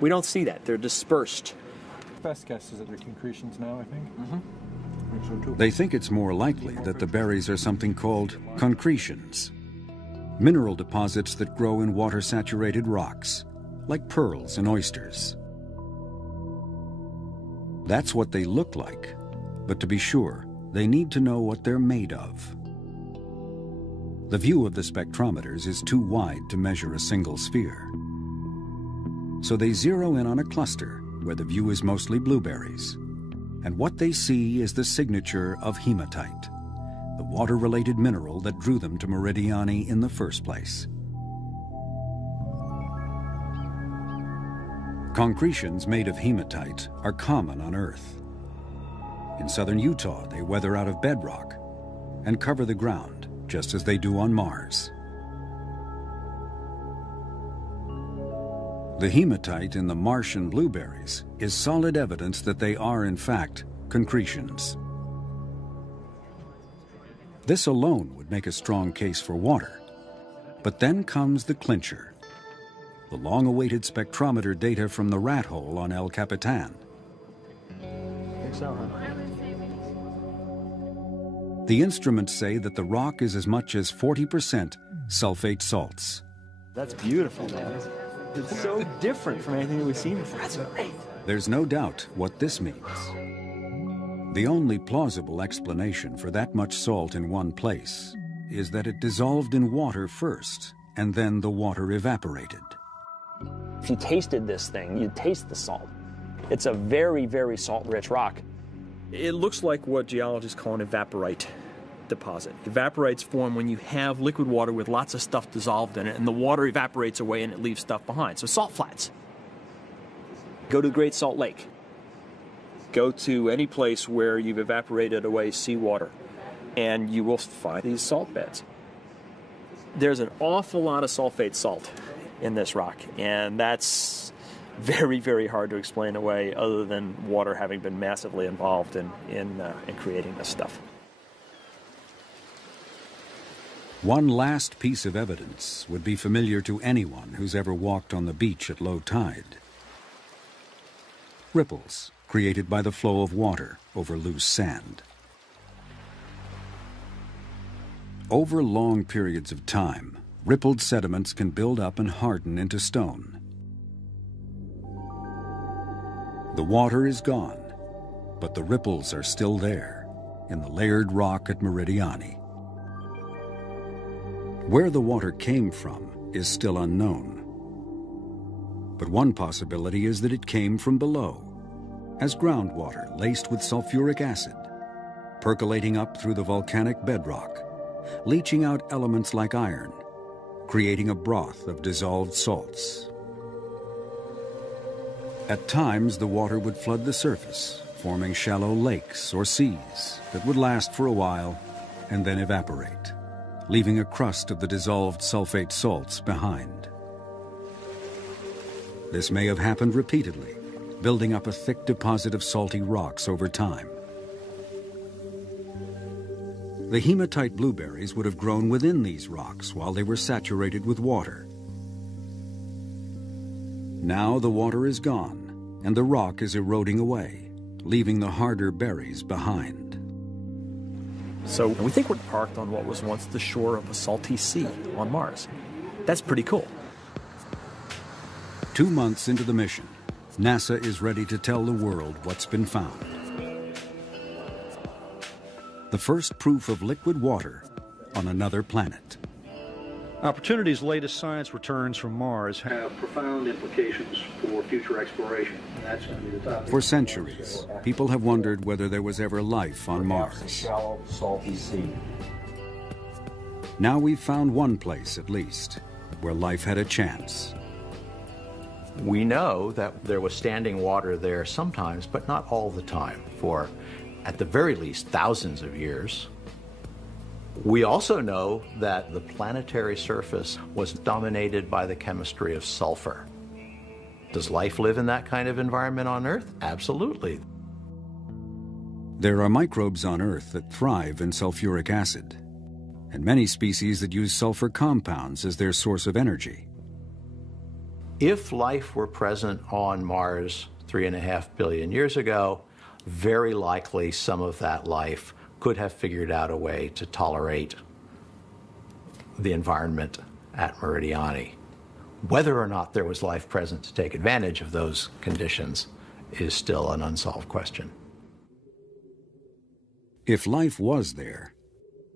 We don't see that. They're dispersed. Best guess is that they're concretions now, I think. Mm-hmm. So too. They think it's more likely that the berries are something called concretions, mineral deposits that grow in water-saturated rocks, like pearls and oysters. That's what they look like, but to be sure, they need to know what they're made of. The view of the spectrometers is too wide to measure a single sphere. So they zero in on a cluster where the view is mostly blueberries, and what they see is the signature of hematite, the water-related mineral that drew them to Meridiani in the first place. Concretions made of hematite are common on Earth. In southern Utah, they weather out of bedrock and cover the ground, just as they do on Mars. The hematite in the Martian blueberries is solid evidence that they are, in fact, concretions. This alone would make a strong case for water. But then comes the clincher. The long-awaited spectrometer data from the rat hole on El Capitan. I think so, huh? The instruments say that the rock is as much as 40% sulfate salts. That's beautiful, man. It's so different from anything that we've seen before. That's great. There's no doubt what this means. The only plausible explanation for that much salt in one place is that it dissolved in water first, and then the water evaporated. If you tasted this thing, you'd taste the salt. It's a very, very salt-rich rock. It looks like what geologists call an evaporite deposit. Evaporites form when you have liquid water with lots of stuff dissolved in it, and the water evaporates away and it leaves stuff behind. So salt flats. Go to Great Salt Lake. Go to any place where you've evaporated away seawater, and you will find these salt beds. There's an awful lot of sulfate salt in this rock, and that's very, very hard to explain away other than water having been massively involved in creating this stuff. One last piece of evidence would be familiar to anyone who's ever walked on the beach at low tide. Ripples created by the flow of water over loose sand. Over long periods of time, rippled sediments can build up and harden into stone. The water is gone, but the ripples are still there in the layered rock at Meridiani. Where the water came from is still unknown. But one possibility is that it came from below, as groundwater laced with sulfuric acid, percolating up through the volcanic bedrock, leaching out elements like iron, creating a broth of dissolved salts. At times, the water would flood the surface, forming shallow lakes or seas that would last for a while and then evaporate, leaving a crust of the dissolved sulfate salts behind. This may have happened repeatedly, building up a thick deposit of salty rocks over time. The hematite blueberries would have grown within these rocks while they were saturated with water. Now the water is gone, and the rock is eroding away, leaving the harder berries behind. So we think we're parked on what was once the shore of a salty sea on Mars. That's pretty cool. 2 months into the mission, NASA is ready to tell the world what's been found. The first proof of liquid water on another planet. Opportunity's latest science returns from Mars have profound implications for future exploration. That's going to be the topic. For centuries, people have wondered whether there was ever life on Mars. Shallow, salty sea. Now we've found one place, at least, where life had a chance. We know that there was standing water there sometimes, but not all the time, for at the very least thousands of years. We also know that the planetary surface was dominated by the chemistry of sulfur. Does life live in that kind of environment on Earth? Absolutely. There are microbes on Earth that thrive in sulfuric acid, and many species that use sulfur compounds as their source of energy. If life were present on Mars 3.5 billion years ago, very likely some of that life could have figured out a way to tolerate the environment at Meridiani. Whether or not there was life present to take advantage of those conditions is still an unsolved question. If life was there,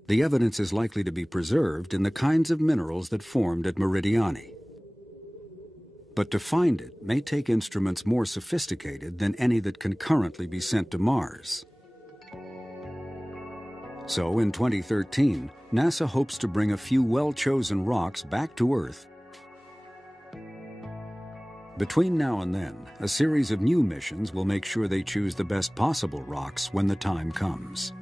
the evidence is likely to be preserved in the kinds of minerals that formed at Meridiani. But to find it may take instruments more sophisticated than any that can currently be sent to Mars. So in 2013, NASA hopes to bring a few well-chosen rocks back to Earth. Between now and then, a series of new missions will make sure they choose the best possible rocks when the time comes.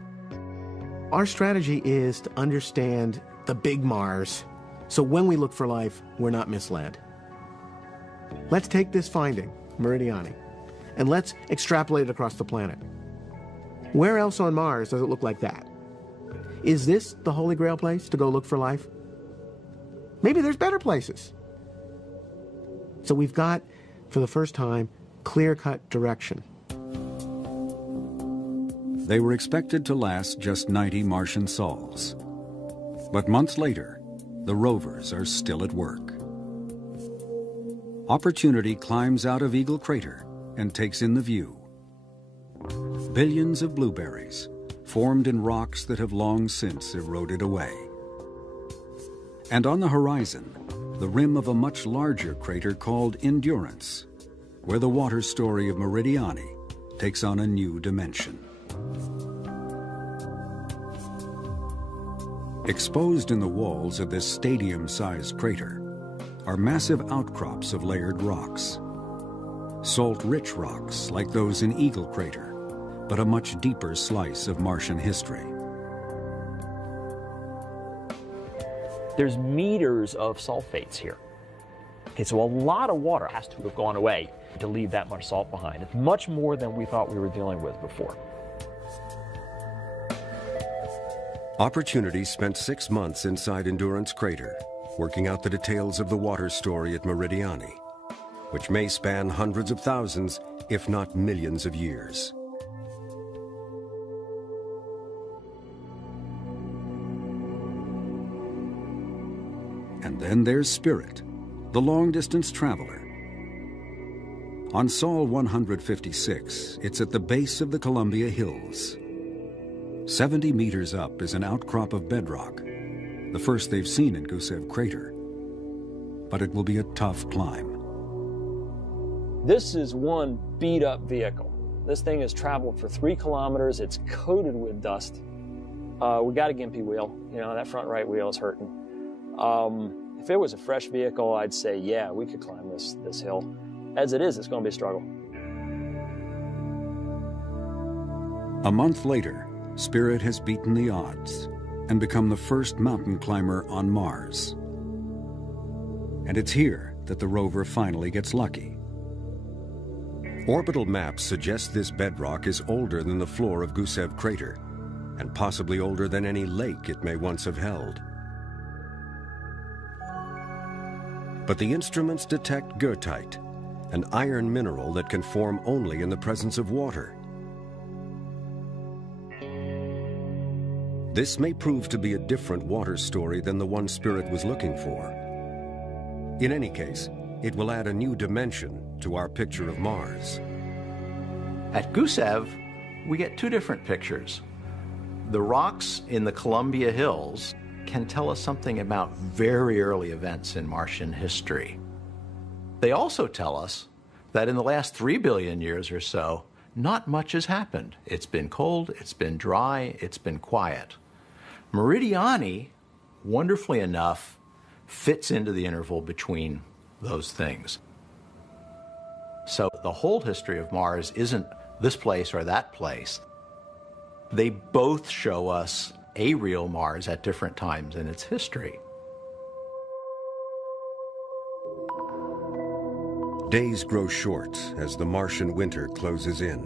Our strategy is to understand the big Mars, so when we look for life, we're not misled. Let's take this finding, Meridiani, and let's extrapolate it across the planet. Where else on Mars does it look like that? Is this the Holy Grail place to go look for life? Maybe there's better places. So we've got, for the first time, clear-cut direction. They were expected to last just 90 Martian sols. But months later, the rovers are still at work. Opportunity climbs out of Eagle Crater and takes in the view. Billions of blueberries, formed in rocks that have long since eroded away. And on the horizon, the rim of a much larger crater called Endurance, where the water story of Meridiani takes on a new dimension. Exposed in the walls of this stadium-sized crater are massive outcrops of layered rocks. Salt-rich rocks like those in Eagle Crater, but a much deeper slice of Martian history. There's meters of sulfates here. Okay, so a lot of water has to have gone away to leave that much salt behind. It's much more than we thought we were dealing with before. Opportunity spent 6 months inside Endurance Crater, working out the details of the water story at Meridiani, which may span hundreds of thousands, if not millions of years. And then there's Spirit, the long-distance traveler. On Sol 156, it's at the base of the Columbia Hills. 70 meters up is an outcrop of bedrock, the first they've seen in Gusev Crater. But it will be a tough climb. This is one beat-up vehicle. This thing has traveled for 3 kilometers. It's coated with dust. We got a gimpy wheel. You know, that front right wheel is hurting. If it was a fresh vehicle, I'd say, yeah, we could climb this hill. As it is, it's going to be a struggle. A month later, Spirit has beaten the odds and become the first mountain climber on Mars. And it's here that the rover finally gets lucky. Orbital maps suggest this bedrock is older than the floor of Gusev Crater, and possibly older than any lake it may once have held. But the instruments detect goethite, an iron mineral that can form only in the presence of water. This may prove to be a different water story than the one Spirit was looking for. In any case, it will add a new dimension to our picture of Mars. At Gusev, we get 2 different pictures. The rocks in the Columbia Hills can tell us something about very early events in Martian history. They also tell us that in the last 3 billion years or so, not much has happened. It's been cold, it's been dry, it's been quiet. Meridiani, wonderfully enough, fits into the interval between those things. So the whole history of Mars isn't this place or that place. They both show us a real Mars at different times in its history. Days grow short as the Martian winter closes in.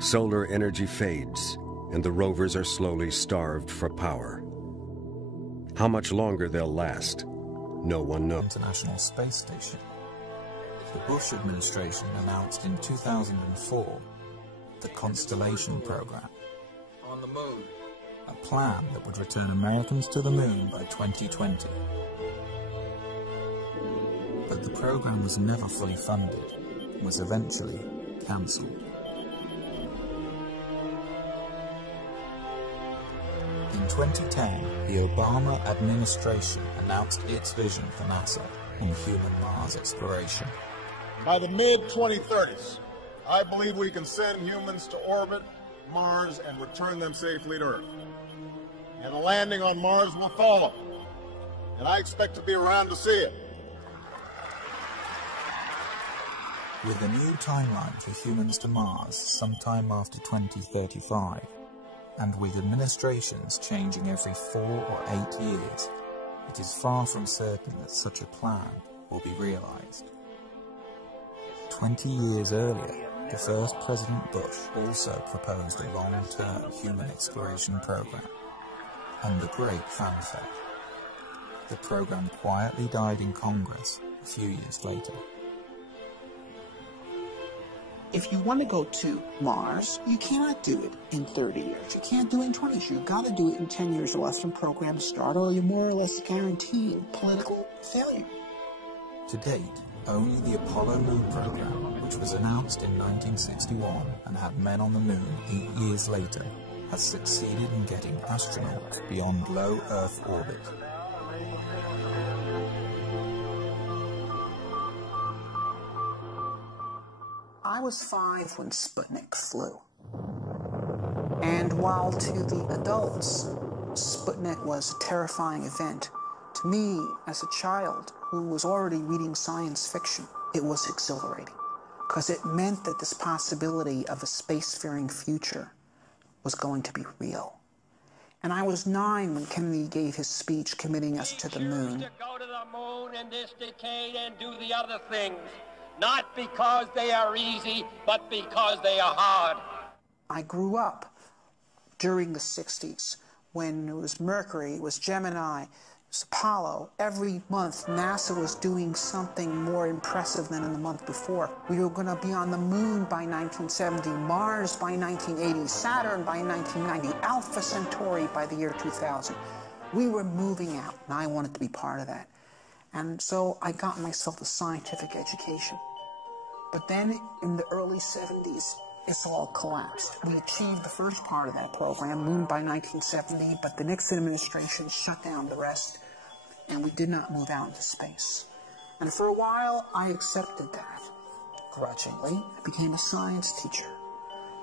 Solar energy fades, and the rovers are slowly starved for power. How much longer they'll last, no one knows. International Space Station. The Bush administration announced in 2004 the Constellation Program. On the moon. A plan that would return Americans to the moon by 2020. But the program was never fully funded and was eventually cancelled. In 2010, the Obama administration announced its vision for NASA on human Mars exploration. By the mid-2030s, I believe we can send humans to orbit Mars and return them safely to Earth. And a landing on Mars will follow. And I expect to be around to see it. With a new timeline for humans to Mars sometime after 2035, and with administrations changing every 4 or 8 years, it is far from certain that such a plan will be realized. 20 years earlier, the first President Bush also proposed a long-term human exploration program, under great fanfare. The program quietly died in Congress a few years later. If you want to go to Mars, you cannot do it in 30 years. You can't do it in 20 years. You've got to do it in 10 years or less from program start, or you're more or less guaranteeing political failure. To date, only the Apollo Moon Program, which was announced in 1961 and had men on the moon 8 years later, has succeeded in getting astronauts beyond low Earth orbit. I was 5 when Sputnik flew. And while to the adults, Sputnik was a terrifying event, to me, as a child who was already reading science fiction, it was exhilarating, because it meant that this possibility of a spacefaring future was going to be real. And I was 9 when Kennedy gave his speech committing us to the moon. To go to the moon in this decade and do the other things, not because they are easy, but because they are hard. I grew up during the 60s when it was Mercury, it was Gemini, it was Apollo. Every month, NASA was doing something more impressive than in the month before. We were going to be on the moon by 1970, Mars by 1980, Saturn by 1990, Alpha Centauri by the year 2000. We were moving out, and I wanted to be part of that. And so I got myself a scientific education. But then in the early 70s, it's all collapsed. We achieved the first part of that program, Moon by 1970, but the Nixon administration shut down the rest, and we did not move out into space. And for a while, I accepted that, grudgingly. I became a science teacher.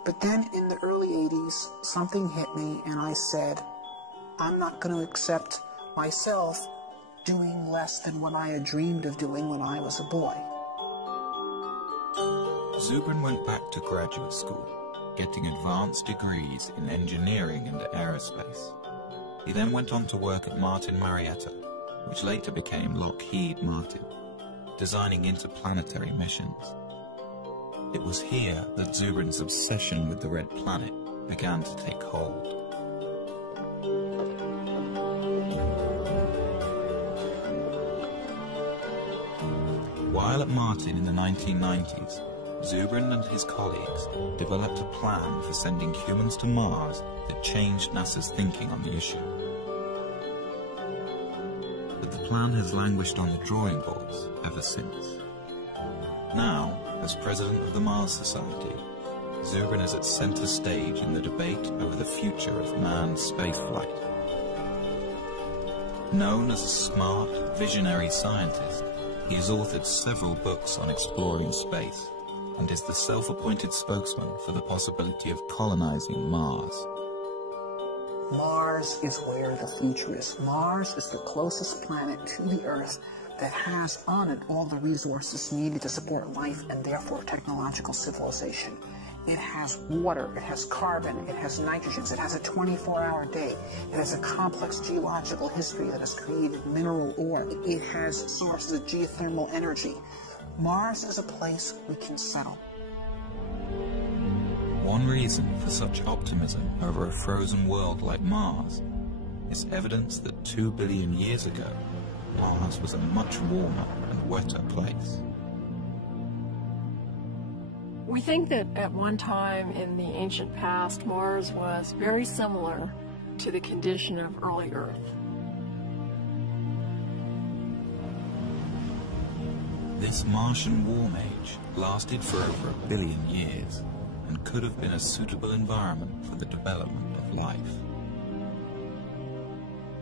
But then in the early 80s, something hit me, and I said, I'm not going to accept myself doing less than what I had dreamed of doing when I was a boy. Zubrin went back to graduate school, getting advanced degrees in engineering and aerospace. He then went on to work at Martin Marietta, which later became Lockheed Martin, designing interplanetary missions. It was here that Zubrin's obsession with the Red Planet began to take hold. While at Martin in the 1990s, Zubrin and his colleagues developed a plan for sending humans to Mars that changed NASA's thinking on the issue. But the plan has languished on the drawing boards ever since. Now, as president of the Mars Society, Zubrin is at center stage in the debate over the future of manned spaceflight. Known as a smart, visionary scientist, he has authored several books on exploring space, and is the self-appointed spokesman for the possibility of colonizing Mars. Mars is where the future is. Mars is the closest planet to the Earth that has on it all the resources needed to support life and therefore technological civilization. It has water, it has carbon, it has nitrogens, it has a 24-hour day, it has a complex geological history that has created mineral ore, it has sources of geothermal energy. Mars is a place we can settle. One reason for such optimism over a frozen world like Mars is evidence that 2 billion years ago, Mars was a much warmer and wetter place. We think that at one time in the ancient past, Mars was very similar to the condition of early Earth. This Martian warm age lasted for over 1 billion years and could have been a suitable environment for the development of life.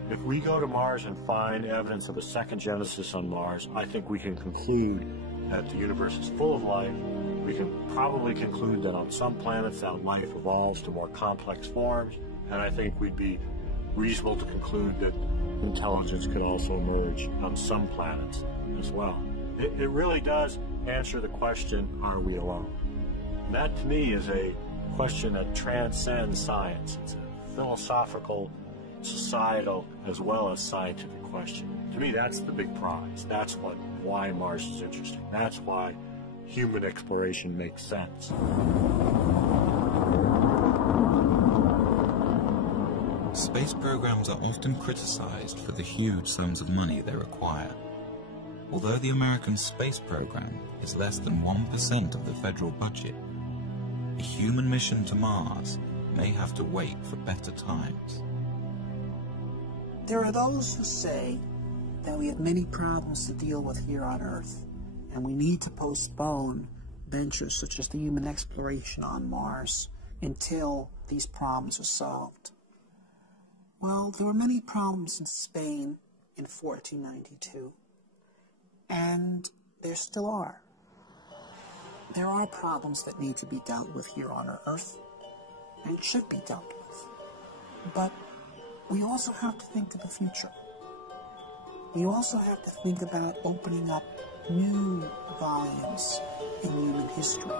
If we go to Mars and find evidence of a second Genesis on Mars, I think we can conclude that the universe is full of life. We can probably conclude that on some planets that life evolves to more complex forms, and I think we'd be reasonable to conclude that intelligence could also emerge on some planets as well. It really does answer the question, are we alone? And that, to me, is a question that transcends science. It's a philosophical, societal, as well as scientific question. To me, that's the big prize. That's why Mars is interesting. That's why human exploration makes sense. Space programs are often criticized for the huge sums of money they require. Although the American space program is less than 1% of the federal budget, a human mission to Mars may have to wait for better times. There are those who say that we have many problems to deal with here on Earth, and we need to postpone ventures such as the human exploration on Mars until these problems are solved. Well, there were many problems in Spain in 1492. And there still are. There are problems that need to be dealt with here on Earth, and should be dealt with. But we also have to think of the future. We also have to think about opening up new volumes in human history.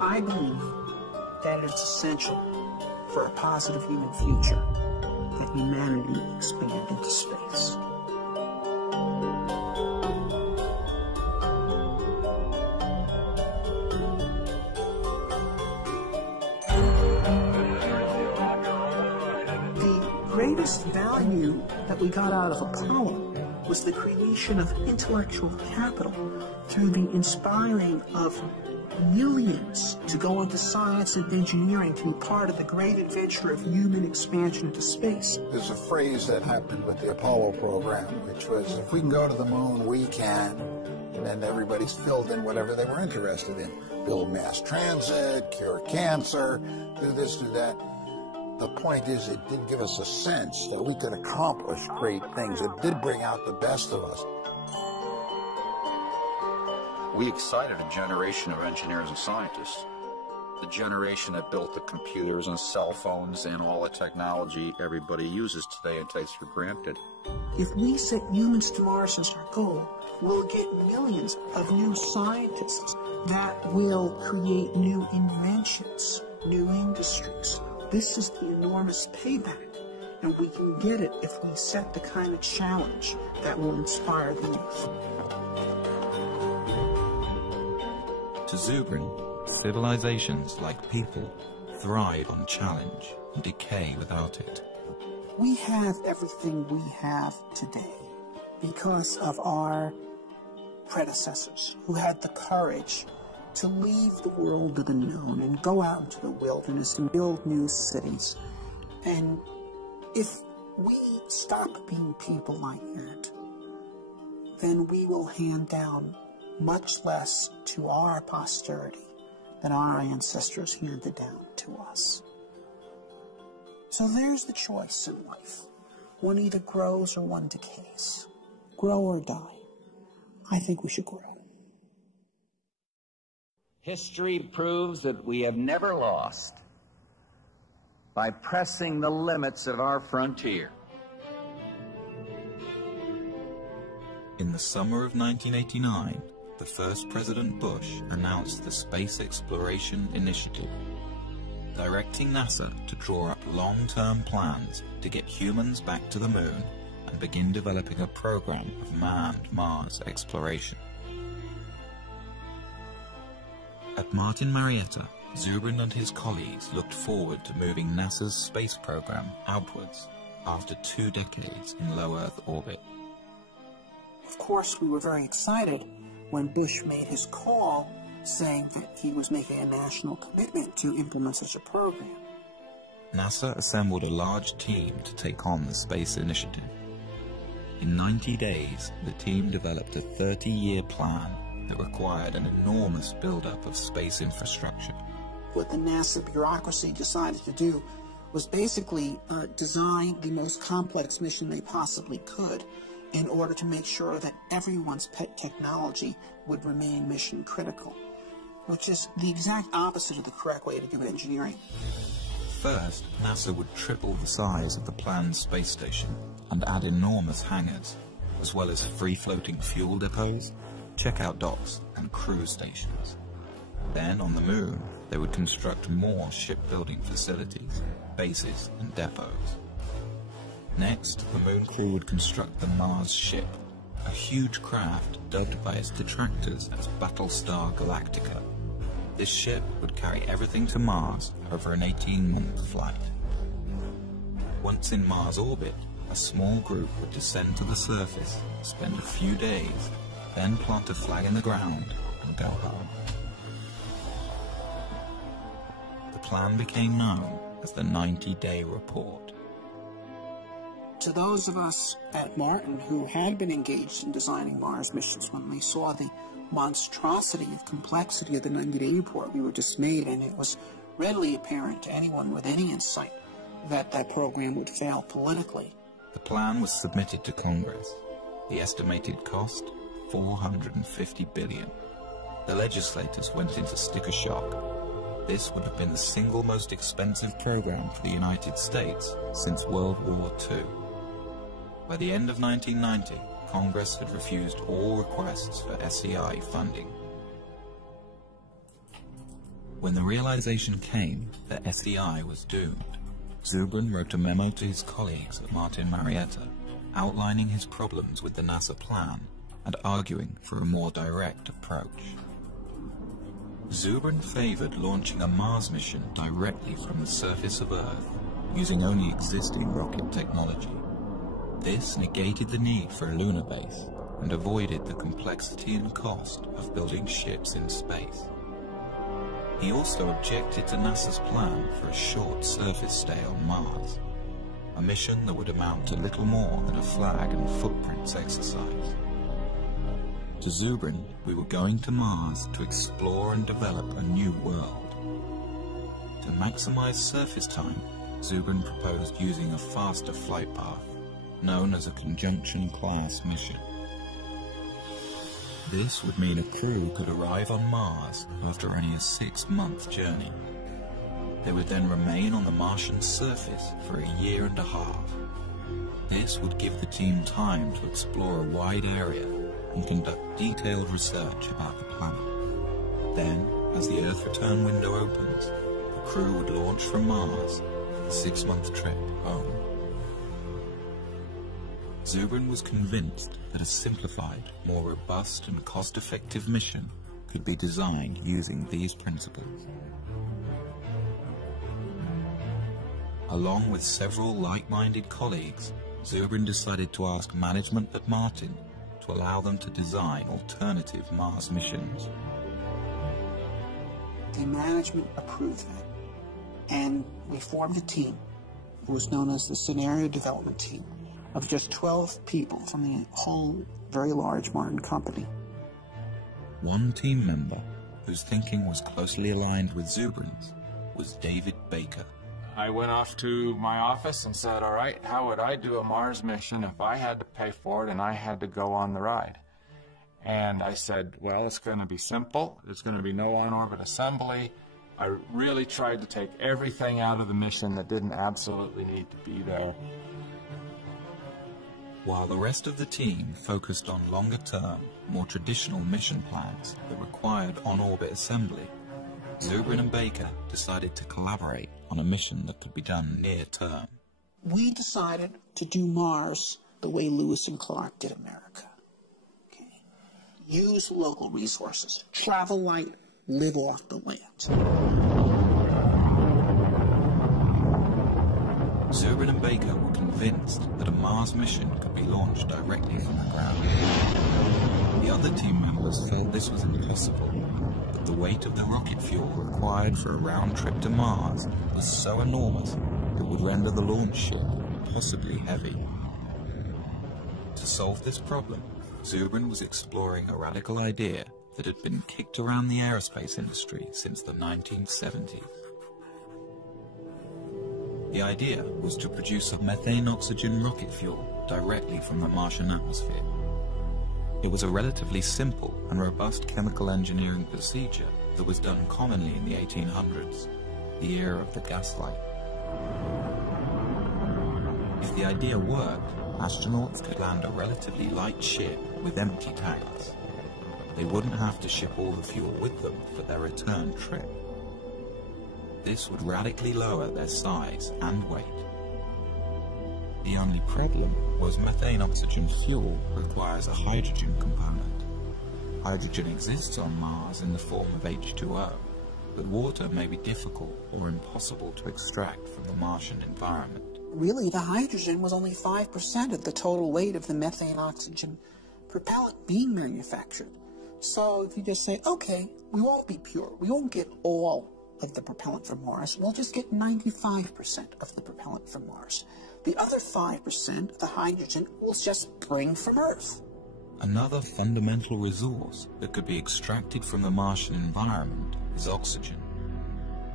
I believe that it's essential for a positive human future that humanity expand into space. The greatest value that we got out of Apollo was the creation of intellectual capital through the inspiring of millions to go into science and engineering to be part of the great adventure of human expansion into space. There's a phrase that happened with the Apollo program, which was, if we can go to the moon, we can. And then everybody's filled in whatever they were interested in. Build mass transit, cure cancer, do this, do that. The point is, it did give us a sense that we could accomplish great things. It did bring out the best of us. We excited a generation of engineers and scientists. The generation that built the computers and cell phones and all the technology everybody uses today and takes for granted. If we set humans to Mars as our goal, we'll get millions of new scientists that will create new inventions, new industries. This is the enormous payback, and we can get it if we set the kind of challenge that will inspire the youth. To Zubrin, civilizations, like people, thrive on challenge and decay without it. We have everything we have today because of our predecessors who had the courage to leave the world of the known and go out into the wilderness and build new cities. And if we stop being people like that, then we will hand down much less to our posterity than our ancestors handed down to us. So there's the choice in life. One either grows or one decays. Grow or die. I think we should grow. History proves that we have never lost by pressing the limits of our frontier. In the summer of 1989, the first President Bush announced the Space Exploration Initiative, directing NASA to draw up long-term plans to get humans back to the moon and begin developing a program of manned Mars exploration. At Martin Marietta, Zubrin and his colleagues looked forward to moving NASA's space program outwards after 2 decades in low Earth orbit. Of course, we were very excited when Bush made his call saying that he was making a national commitment to implement such a program. NASA assembled a large team to take on the space initiative. In 90 days, the team developed a 30-year plan that required an enormous buildup of space infrastructure. What the NASA bureaucracy decided to do was basically design the most complex mission they possibly could in order to make sure that everyone's pet technology would remain mission critical, which is the exact opposite of the correct way to do engineering. First, NASA would triple the size of the planned space station and add enormous hangars, as well as free-floating fuel depots, checkout docks, and crew stations. Then, on the moon, they would construct more shipbuilding facilities, bases, and depots. Next, the moon crew would construct the Mars ship, a huge craft dubbed by its detractors as Battlestar Galactica. This ship would carry everything to Mars over an 18-month flight. Once in Mars orbit, a small group would descend to the surface, spend a few days, then plant a flag in the ground and go home. The plan became known as the 90-day report. To those of us at Martin who had been engaged in designing Mars missions, when we saw the monstrosity of complexity of the 1980 report, we were dismayed, and it was readily apparent to anyone with any insight that that program would fail politically. The plan was submitted to Congress. The estimated cost, $450 billion. The legislators went into sticker shock. This would have been the single most expensive program for the United States since World War II. By the end of 1990, Congress had refused all requests for SEI funding. When the realization came that SEI was doomed, Zubrin wrote a memo to his colleagues at Martin Marietta, outlining his problems with the NASA plan and arguing for a more direct approach. Zubrin favored launching a Mars mission directly from the surface of Earth, using only existing rocket technology. This negated the need for a lunar base and avoided the complexity and cost of building ships in space. He also objected to NASA's plan for a short surface stay on Mars, a mission that would amount to little more than a flag and footprints exercise. To Zubrin, we were going to Mars to explore and develop a new world. To maximize surface time, Zubrin proposed using a faster flight path, known as a conjunction-class mission. This would mean a crew could arrive on Mars after only a 6-month journey. They would then remain on the Martian surface for a year and a half. This would give the team time to explore a wide area and conduct detailed research about the planet. Then, as the Earth return window opens, the crew would launch from Mars for the 6-month trip home. Zubrin was convinced that a simplified, more robust and cost-effective mission could be designed using these principles. Along with several like-minded colleagues, Zubrin decided to ask management at Martin to allow them to design alternative Mars missions. The management approved that, and we formed a team. It was known as the Scenario Development Team, of just 12 people from the whole very large Martin company. One team member, whose thinking was closely aligned with Zubrin's, was David Baker. I went off to my office and said, all right, how would I do a Mars mission if I had to pay for it and I had to go on the ride? And I said, well, it's going to be simple. There's going to be no on-orbit assembly. I really tried to take everything out of the mission that didn't absolutely need to be there. While the rest of the team focused on longer-term, more traditional mission plans that required on-orbit assembly, Zubrin and Baker decided to collaborate on a mission that could be done near-term. We decided to do Mars the way Lewis and Clark did America. Okay. Use local resources. Travel light, live off the land. Zubrin and Baker were convinced that a Mars mission could be launched directly from the ground. The other team members felt this was impossible, but the weight of the rocket fuel required for a round trip to Mars was so enormous it would render the launch ship impossibly heavy. To solve this problem, Zubrin was exploring a radical idea that had been kicked around the aerospace industry since the 1970s. The idea was to produce a methane-oxygen rocket fuel directly from the Martian atmosphere. It was a relatively simple and robust chemical engineering procedure that was done commonly in the 1800s, the era of the gaslight. If the idea worked, astronauts could land a relatively light ship with empty tanks. They wouldn't have to ship all the fuel with them for their return trip. This would radically lower their size and weight. The only problem was methane-oxygen fuel requires a hydrogen component. Hydrogen exists on Mars in the form of H2O, but water may be difficult or impossible to extract from the Martian environment. Really, the hydrogen was only 5% of the total weight of the methane-oxygen propellant being manufactured. So if you just say, okay, we won't be pure, we won't get all of the propellant from Mars, we'll just get 95% of the propellant from Mars. The other 5% of the hydrogen we'll just bring from Earth. Another fundamental resource that could be extracted from the Martian environment is oxygen.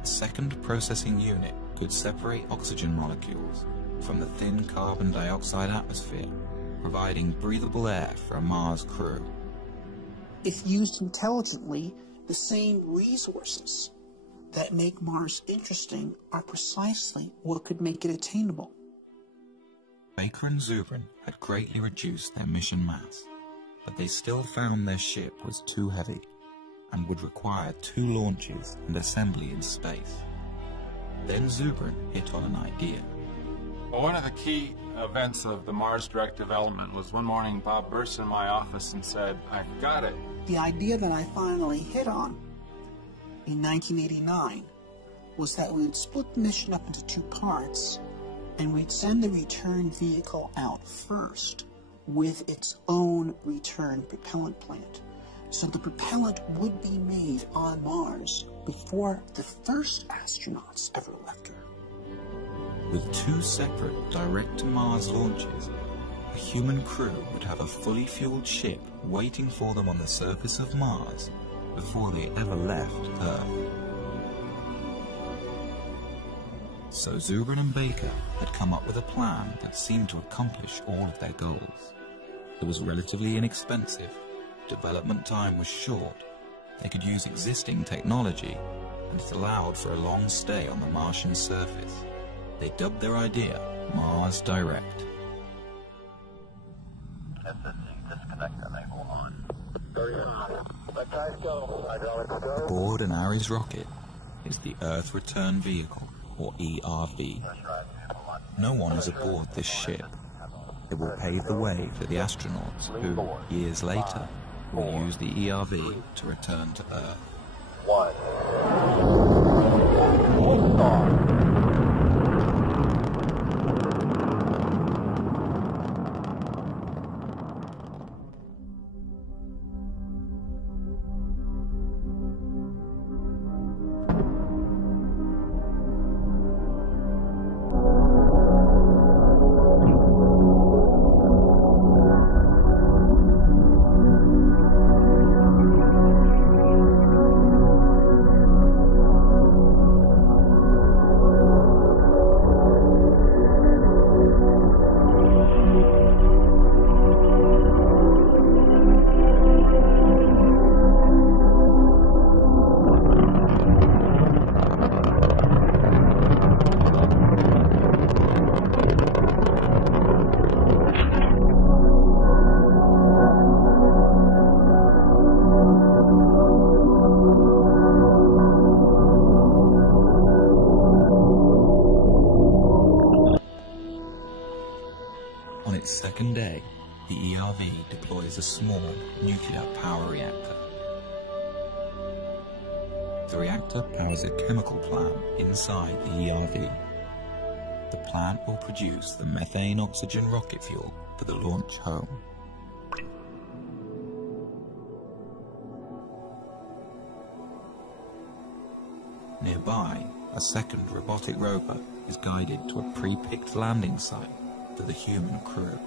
A second processing unit could separate oxygen molecules from the thin carbon dioxide atmosphere, providing breathable air for a Mars crew. If used intelligently, the same resources that make Mars interesting are precisely what could make it attainable. Baker and Zubrin had greatly reduced their mission mass, but they still found their ship was too heavy and would require 2 launches and assembly in space. Then Zubrin hit on an idea. Well, one of the key events of the Mars Direct development was one morning Bob burst in my office and said, "I've got it." The idea that I finally hit on in 1989 was that we would split the mission up into 2 parts, and we'd send the return vehicle out first with its own return propellant plant. So the propellant would be made on Mars before the first astronauts ever left her. With 2 separate direct-to-Mars launches, a human crew would have a fully fueled ship waiting for them on the surface of Mars before they ever left Earth. So Zubrin and Baker had come up with a plan that seemed to accomplish all of their goals. It was relatively inexpensive, development time was short, they could use existing technology, and it allowed for a long stay on the Martian surface. They dubbed their idea Mars Direct. Aboard an Ares rocket is the Earth Return Vehicle, or ERV. No one is aboard this ship. It will pave the way for the astronauts who, years later, will use the ERV to return to Earth. 1. Second day, the ERV deploys a small nuclear power reactor. The reactor powers a chemical plant inside the ERV. The plant will produce the methane-oxygen rocket fuel for the launch home. Nearby, a second robotic rover is guided to a pre-picked landing site for the human crew.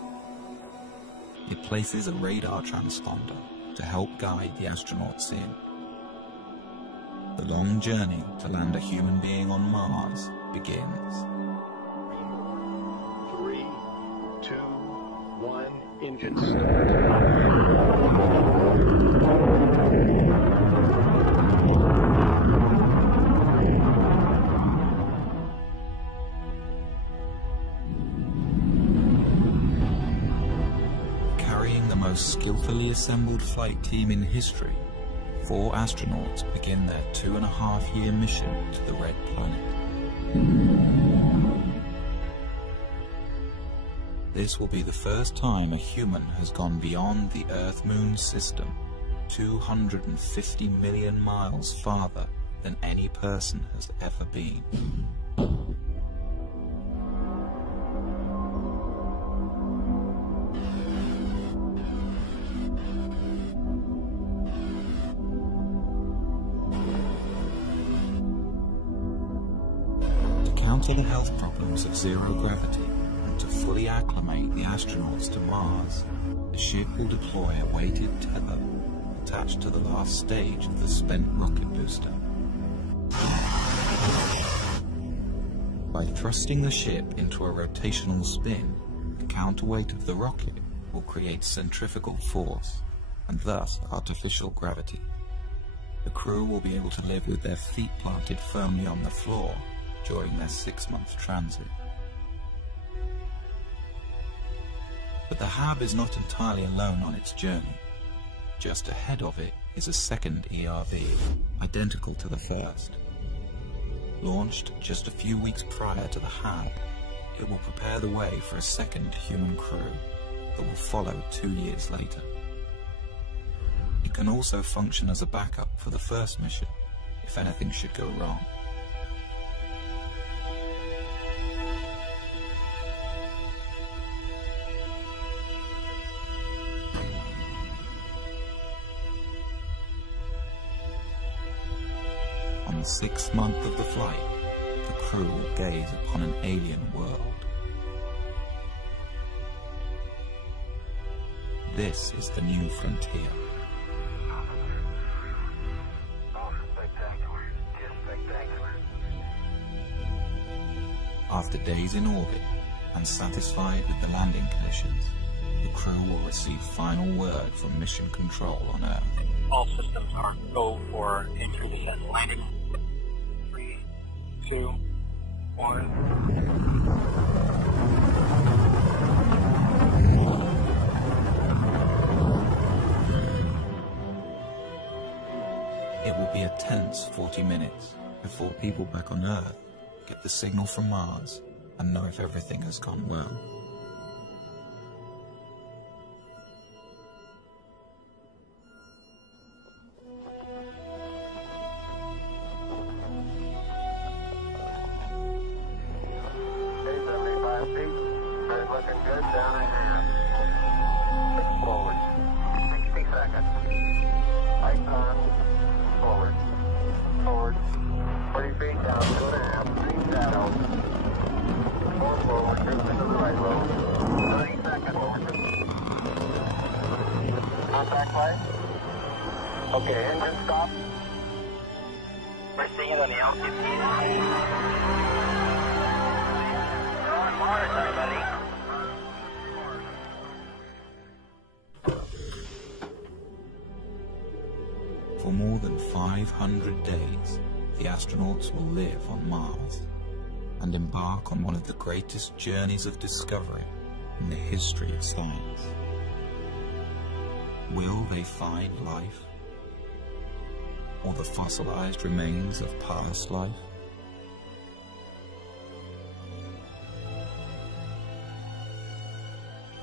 It places a radar transponder to help guide the astronauts in. The long journey to land a human being on Mars begins. 3, 2, 1, engines. Most skillfully assembled flight team in history, 4 astronauts begin their 2.5-year mission to the Red Planet. This will be the first time a human has gone beyond the Earth-Moon system, 250 million miles farther than any person has ever been. To counter the health problems of zero gravity and fully acclimate the astronauts to Mars, the ship will deploy a weighted tether attached to the last stage of the spent rocket booster. By thrusting the ship into a rotational spin, the counterweight of the rocket will create centrifugal force, and thus artificial gravity. The crew will be able to live with their feet planted firmly on the floor during their 6-month transit. But the HAB is not entirely alone on its journey. Just ahead of it is a second ERV, identical to the first. Launched just a few weeks prior to the HAB, it will prepare the way for a second human crew that will follow 2 years later. It can also function as a backup for the first mission, if anything should go wrong. On the 6th month of the flight, the crew will gaze upon an alien world. This is the new frontier. After days in orbit and satisfied with the landing conditions, the crew will receive final word from Mission Control on Earth. All systems are go for entry, descent, and landing. 3, 2, 1. It will be a tense 40 minutes before people back on Earth get the signal from Mars and know if everything has gone well. Looking good, down and half. Forward. 60 seconds. Lights on. Forward. Forward. 40 feet down, 2.5. Green shadow. 4 forward. Drift into the right road. 30 seconds. Contact light. Okay, engine stop. We're seeing it on the altitude. We're on Mars, everybody. For more than 500 days, the astronauts will live on Mars and embark on one of the greatest journeys of discovery in the history of science. Will they find life? Or the fossilized remains of past life?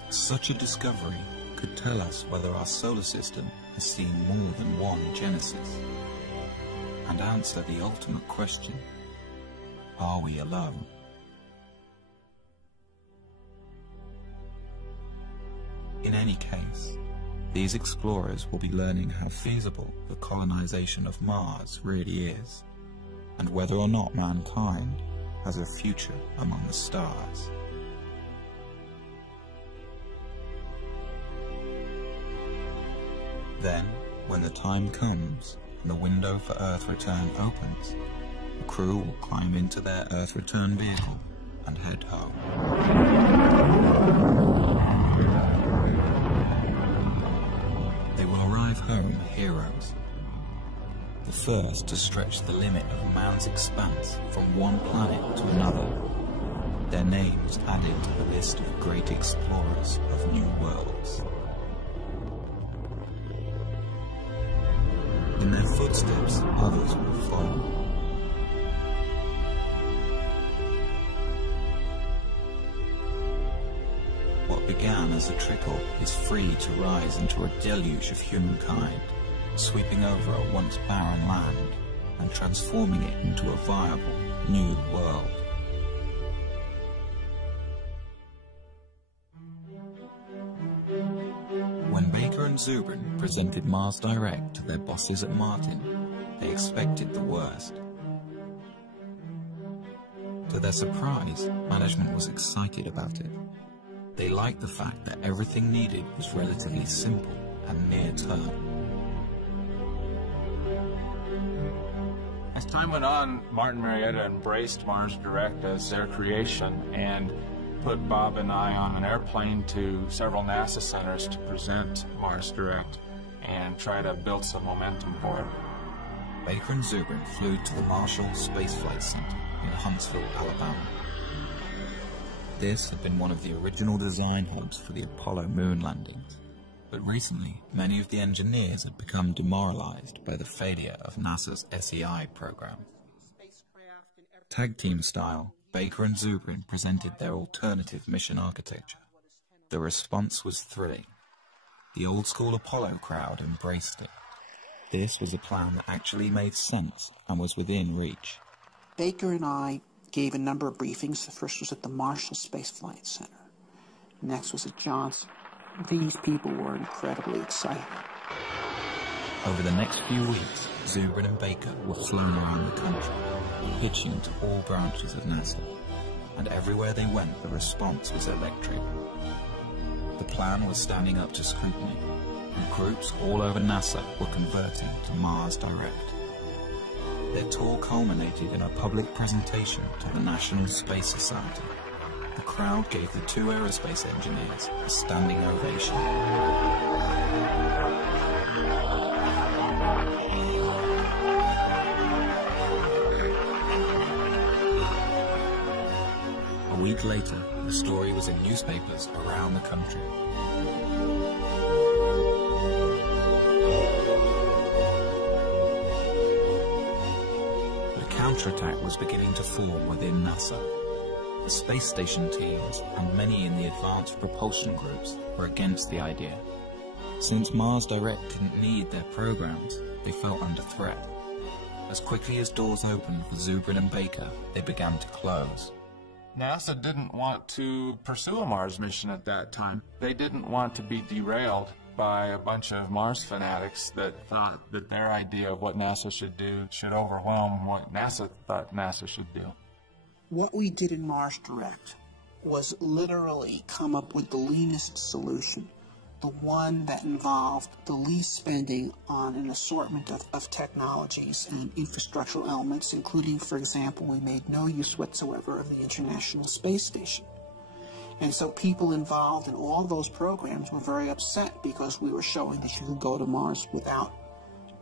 Such a discovery could tell us whether our solar system has seen more than one Genesis, and answer the ultimate question: are we alone? In any case, these explorers will be learning how feasible the colonization of Mars really is, and whether or not mankind has a future among the stars. Then, when the time comes and the window for Earth return opens, the crew will climb into their Earth return vehicle and head home. They will arrive home heroes, the first to stretch the limit of man's expanse from one planet to another, their names added to the list of great explorers of new worlds. In their footsteps, others will follow. What began as a trickle is free to rise into a deluge of humankind, sweeping over a once barren land and transforming it into a viable new world. When Baker and Zubrin presented Mars Direct to their bosses at Martin, they expected the worst. To their surprise, management was excited about it. They liked the fact that everything needed was relatively simple and near-term. As time went on, Martin Marietta embraced Mars Direct as their creation and put Bob and I on an airplane to several NASA centers to present Mars Direct and try to build some momentum for it. Baker and Zubrin flew to the Marshall Space Flight Center in Huntsville, Alabama. This had been one of the original design hubs for the Apollo moon landings, but recently many of the engineers had become demoralized by the failure of NASA's SEI program. Tag team style, Baker and Zubrin presented their alternative mission architecture. The response was thrilling. The old-school Apollo crowd embraced it. This was a plan that actually made sense and was within reach. Baker and I gave a number of briefings. The first was at the Marshall Space Flight Center. Next was at Johnson. These people were incredibly excited. Over the next few weeks, Zubrin and Baker were flown around the country, pitching to all branches of NASA. And everywhere they went, the response was electric. The plan was standing up to scrutiny, and groups all over NASA were converting to Mars Direct. Their tour culminated in a public presentation to the National Space Society. The crowd gave the two aerospace engineers a standing ovation. A week later, the story was in newspapers around the country. But a counterattack was beginning to form within NASA. The space station teams and many in the advanced propulsion groups were against the idea. Since Mars Direct didn't need their programs, they felt under threat. As quickly as doors opened for Zubrin and Baker, they began to close. NASA didn't want to pursue a Mars mission at that time. They didn't want to be derailed by a bunch of Mars fanatics that thought that their idea of what NASA should do should overwhelm what NASA thought NASA should do. What we did in Mars Direct was literally come up with the leanest solution, the one that involved the least spending on an assortment of technologies and infrastructural elements, including, for example, we made no use whatsoever of the International Space Station. And so people involved in all those programs were very upset because we were showing that you could go to Mars without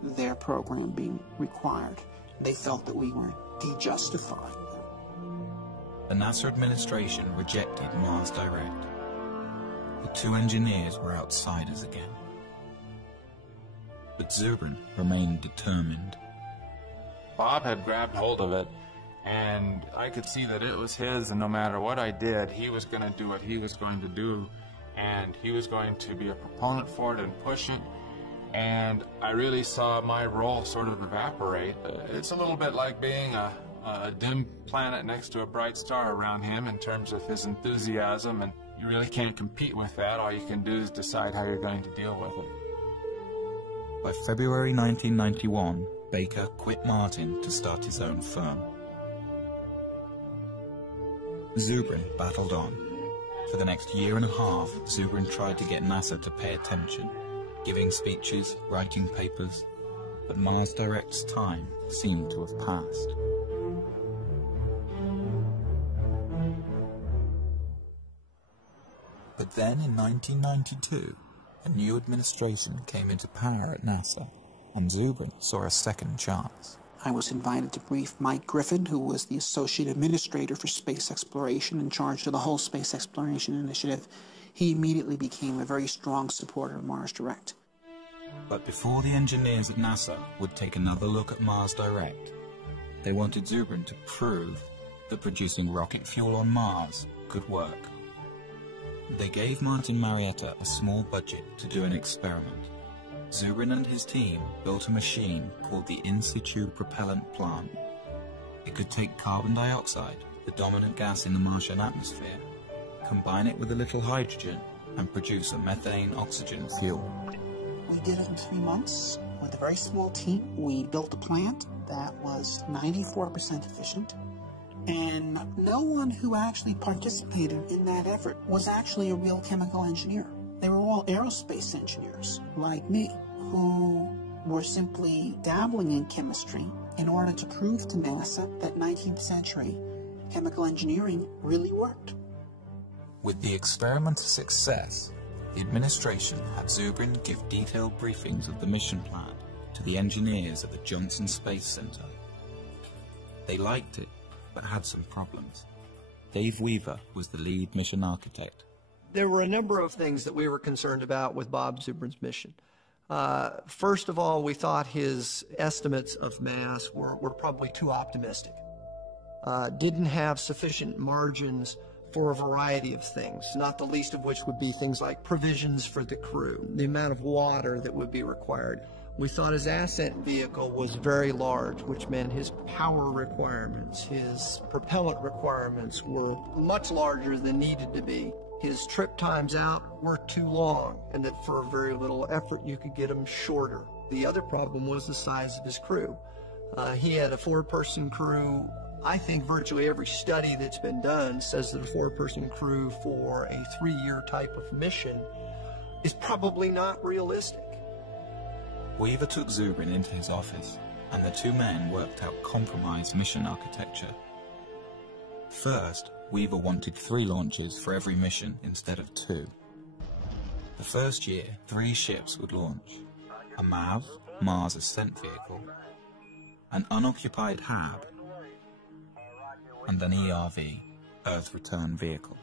their program being required. They felt that we were de-justifying. The NASA administration rejected Mars Direct. The two engineers were outsiders again. But Zubrin remained determined. Bob had grabbed hold of it, and I could see that it was his, and no matter what I did, he was going to do what he was going to do, and he was going to be a proponent for it and push it, and I really saw my role sort of evaporate. It's a little bit like being a dim planet next to a bright star around him in terms of his enthusiasm, and you really can't compete with that. All you can do is decide how you're going to deal with it. By February 1991, Baker quit Martin to start his own firm. Zubrin battled on. For the next year and a half, Zubrin tried to get NASA to pay attention, giving speeches, writing papers, but Mars Direct's time seemed to have passed. But then in 1992, a new administration came into power at NASA, and Zubrin saw a second chance. I was invited to brief Mike Griffin, who was the Associate Administrator for Space Exploration in charge of the whole Space Exploration Initiative. He immediately became a very strong supporter of Mars Direct. But before the engineers at NASA would take another look at Mars Direct, they wanted Zubrin to prove that producing rocket fuel on Mars could work. They gave Martin Marietta a small budget to do an experiment. Zubrin and his team built a machine called the In Situ Propellant Plant. It could take carbon dioxide, the dominant gas in the Martian atmosphere, combine it with a little hydrogen, and produce a methane-oxygen fuel. We did it in 3 months. With a very small team, we built a plant that was 94% efficient, And no one who actually participated in that effort was actually a real chemical engineer. They were all aerospace engineers, like me, who were simply dabbling in chemistry in order to prove to NASA that 19th century chemical engineering really worked. With the experiment a success, the administration had Zubrin give detailed briefings of the mission plan to the engineers at the Johnson Space Center. They liked it, but had some problems. Dave Weaver was the lead mission architect. There were a number of things that we were concerned about with Bob Zubrin's mission. First of all, we thought his estimates of mass were probably too optimistic. Didn't have sufficient margins for a variety of things, not the least of which would be things like provisions for the crew, the amount of water that would be required. We thought his ascent vehicle was very large, which meant his power requirements, his propellant requirements were much larger than needed to be. His trip times out were too long, and that for very little effort you could get them shorter. The other problem was the size of his crew. He had a 4-person crew. I think virtually every study that's been done says that a 4-person crew for a 3-year type of mission is probably not realistic. Weaver took Zubrin into his office, and the two men worked out compromise mission architecture. First, Weaver wanted 3 launches for every mission instead of 2. The first year, 3 ships would launch: a MAV, Mars Ascent Vehicle, an unoccupied HAB, and an ERV, Earth Return Vehicle.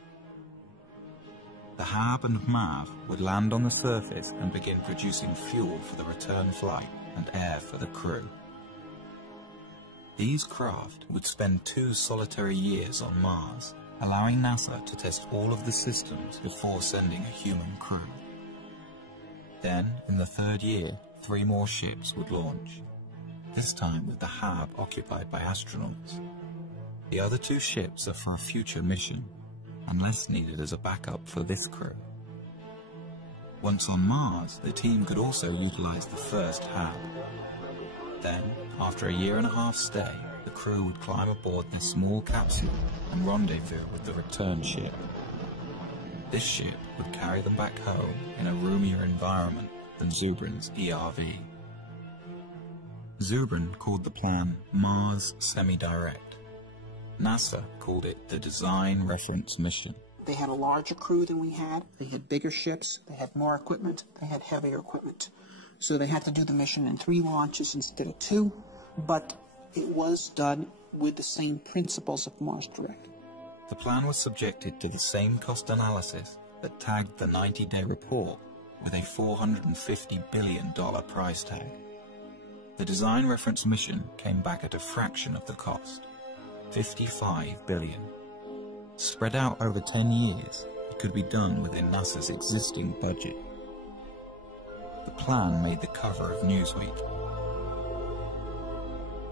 The HAB and MAV would land on the surface and begin producing fuel for the return flight and air for the crew. These craft would spend 2 solitary years on Mars, allowing NASA to test all of the systems before sending a human crew. Then, in the 3rd year, 3 more ships would launch, this time with the HAB occupied by astronauts. The other 2 ships are for a future mission, unless needed as a backup for this crew. Once on Mars, the team could also utilize the first HAB. Then, after a 1.5-year stay, the crew would climb aboard their small capsule and rendezvous with the return ship. This ship would carry them back home in a roomier environment than Zubrin's ERV. Zubrin called the plan Mars Semi-Direct. NASA called it the Design Reference Mission. They had a larger crew than we had. They had bigger ships. They had more equipment. They had heavier equipment. So they had to do the mission in 3 launches instead of 2, but it was done with the same principles of Mars Direct. The plan was subjected to the same cost analysis that tagged the 90-day report with a $450 billion price tag. The Design Reference Mission came back at a fraction of the cost, $55 billion. Spread out over 10 years, it could be done within NASA's existing budget. The plan made the cover of Newsweek.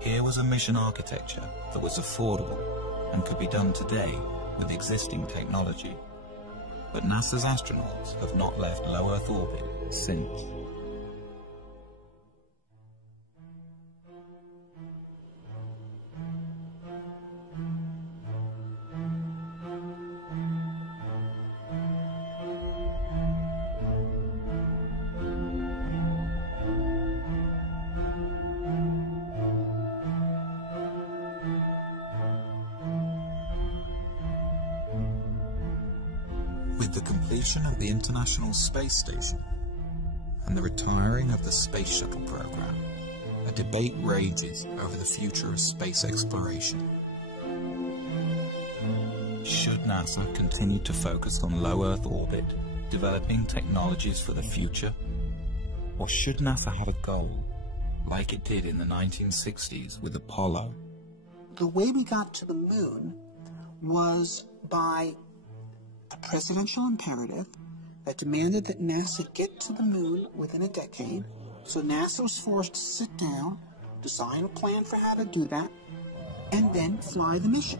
Here was a mission architecture that was affordable and could be done today with existing technology. But NASA's astronauts have not left low Earth orbit since. With the completion of the International Space Station and the retiring of the Space Shuttle program, a debate rages over the future of space exploration. Should NASA continue to focus on low Earth orbit, developing technologies for the future? Or should NASA have a goal, like it did in the 1960s with Apollo? The way we got to the moon was by a presidential imperative that demanded that NASA get to the moon within a decade. So NASA was forced to sit down, design a plan for how to do that, and then fly the mission.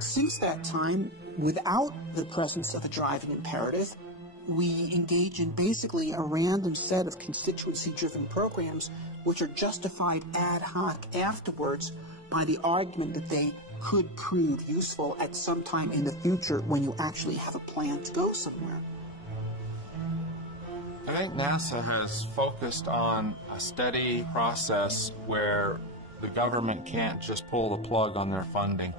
Since that time, without the presence of a driving imperative, we engage in basically a random set of constituency-driven programs which are justified ad hoc afterwards by the argument that they could prove useful at some time in the future when you actually have a plan to go somewhere. I think NASA has focused on a steady process where the government can't just pull the plug on their funding.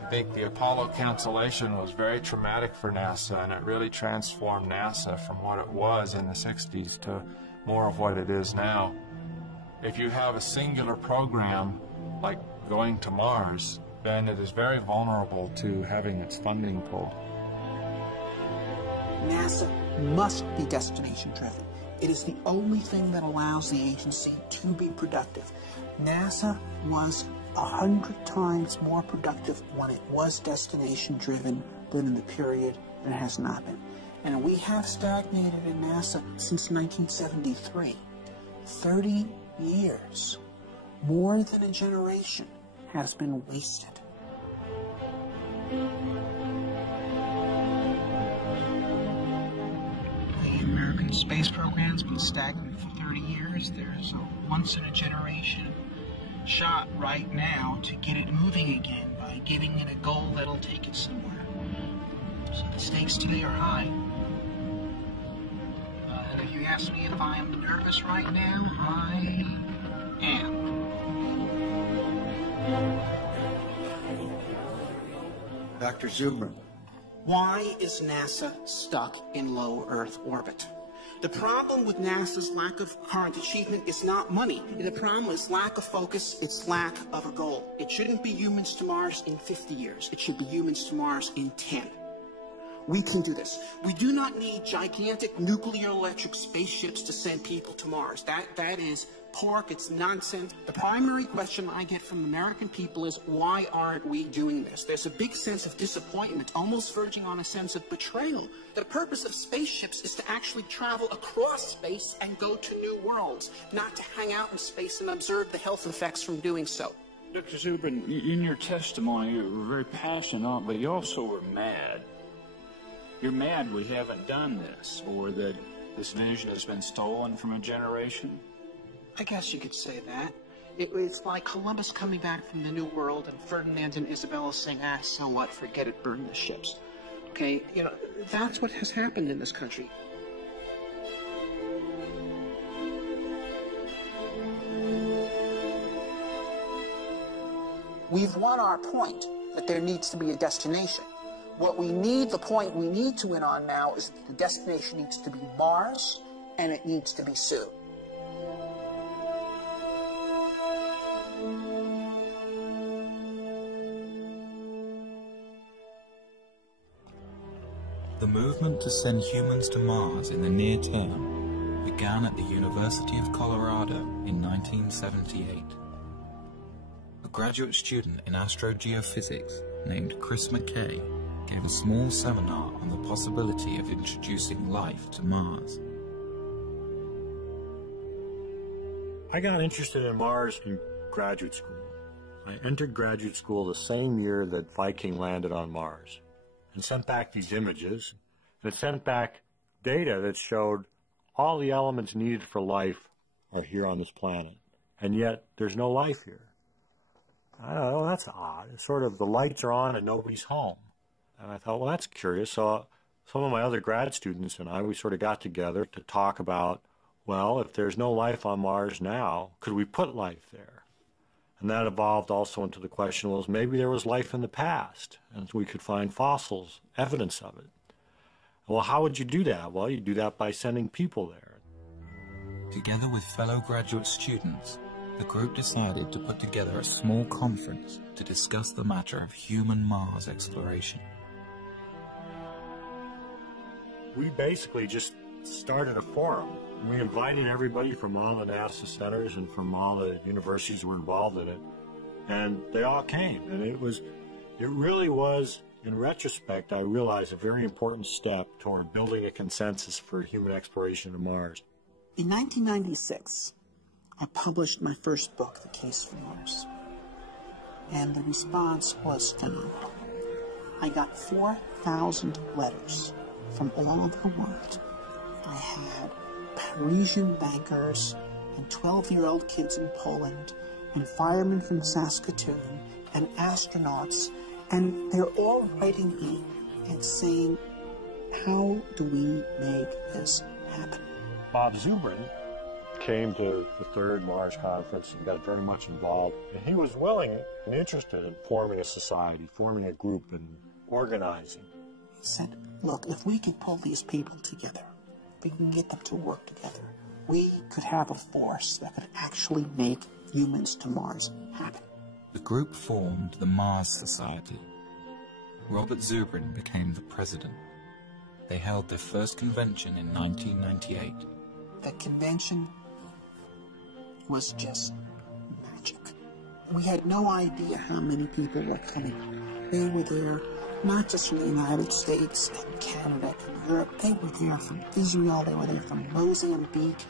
I think the Apollo cancellation was very traumatic for NASA, and it really transformed NASA from what it was in the 60s to more of what it is now. If you have a singular program like going to Mars, then it is very vulnerable to having its funding pulled. NASA must be destination-driven. It is the only thing that allows the agency to be productive. NASA was 100 times more productive when it was destination-driven than in the period that it has not been. And we have stagnated in NASA since 1973. 30 years, more than a generation, has been wasted. The American space program's been stagnant for 30 years. There's a once-in-a-generation shot right now to get it moving again by giving it a goal that'll take it somewhere. So the stakes today are high. And if you ask me if I'm nervous right now, I am. Dr. Zubrin. Why is NASA stuck in low Earth orbit? The problem with NASA's lack of current achievement is not money. The problem is lack of focus, it's lack of a goal. It shouldn't be humans to Mars in 50 years. It should be humans to Mars in 10. We can do this. We do not need gigantic nuclear electric spaceships to send people to Mars. That is pork, it's nonsense. The primary question I get from American people is, why aren't we doing this? There's a big sense of disappointment, almost verging on a sense of betrayal. The purpose of spaceships is to actually travel across space and go to new worlds, not to hang out in space and observe the health effects from doing so. Dr. Zubrin, in your testimony, you were very passionate, but you also were mad. You're mad we haven't done this, or that this vision has been stolen from a generation? I guess you could say that. It's like Columbus coming back from the New World and Ferdinand and Isabella saying, so what, forget it, burn the ships. Okay, that's what has happened in this country. We've won our point that there needs to be a destination. What we need, the point we need to win on now, is that the destination needs to be Mars, and it needs to be Sue. The movement to send humans to Mars in the near term began at the University of Colorado in 1978. A graduate student in astrogeophysics named Chris McKay gave a small seminar on the possibility of introducing life to Mars. I got interested in Mars in graduate school. I entered graduate school the same year that Viking landed on Mars and sent back these images. And it sent back data that showed all the elements needed for life are here on this planet, and yet there's no life here. I don't know, that's odd. It's sort of the lights are on and nobody's home. And I thought, well, that's curious. So some of my other grad students and I, we sort of got together to talk about, well, if there's no life on Mars now, could we put life there? And that evolved also into the question, well, maybe there was life in the past, and we could find fossils, evidence of it. Well, how would you do that? Well, you do that by sending people there. Together with fellow graduate students, the group decided to put together a small conference to discuss the matter of human Mars exploration. We basically just started a forum. We invited everybody from all the NASA centers and from all the universities who were involved in it, and they all came. And it really was, in retrospect, I realized a very important step toward building a consensus for human exploration of Mars. In 1996, I published my first book, The Case for Mars, and the response was phenomenal. I got 4,000 letters from all over the world. I had Parisian bankers and 12-year-old kids in Poland and firemen from Saskatoon and astronauts, and they're all writing me and saying, how do we make this happen? Bob Zubrin came to the third Mars conference and got very much involved. And he was willing and interested in forming a society, forming a group, and organizing. He said, look, if we can pull these people together, if we can get them to work together, we could have a force that could actually make humans to Mars happen. The group formed the Mars Society. Robert Zubrin became the president. They held their first convention in 1998. The convention was just magic. We had no idea how many people were coming. They were there not just from the United States and Canada and Europe. They were there from Israel. They were there from Mozambique.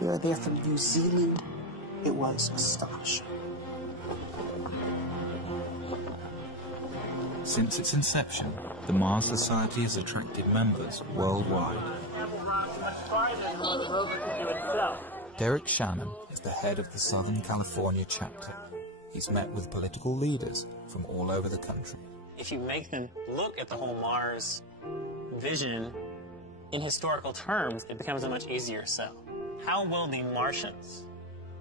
They were there from New Zealand. It was astonishing. Since its inception, the Mars Society has attracted members worldwide. Derek Shannon is the head of the Southern California chapter. He's met with political leaders from all over the country. If you make them look at the whole Mars vision in historical terms, it becomes a much easier sell. How will the Martians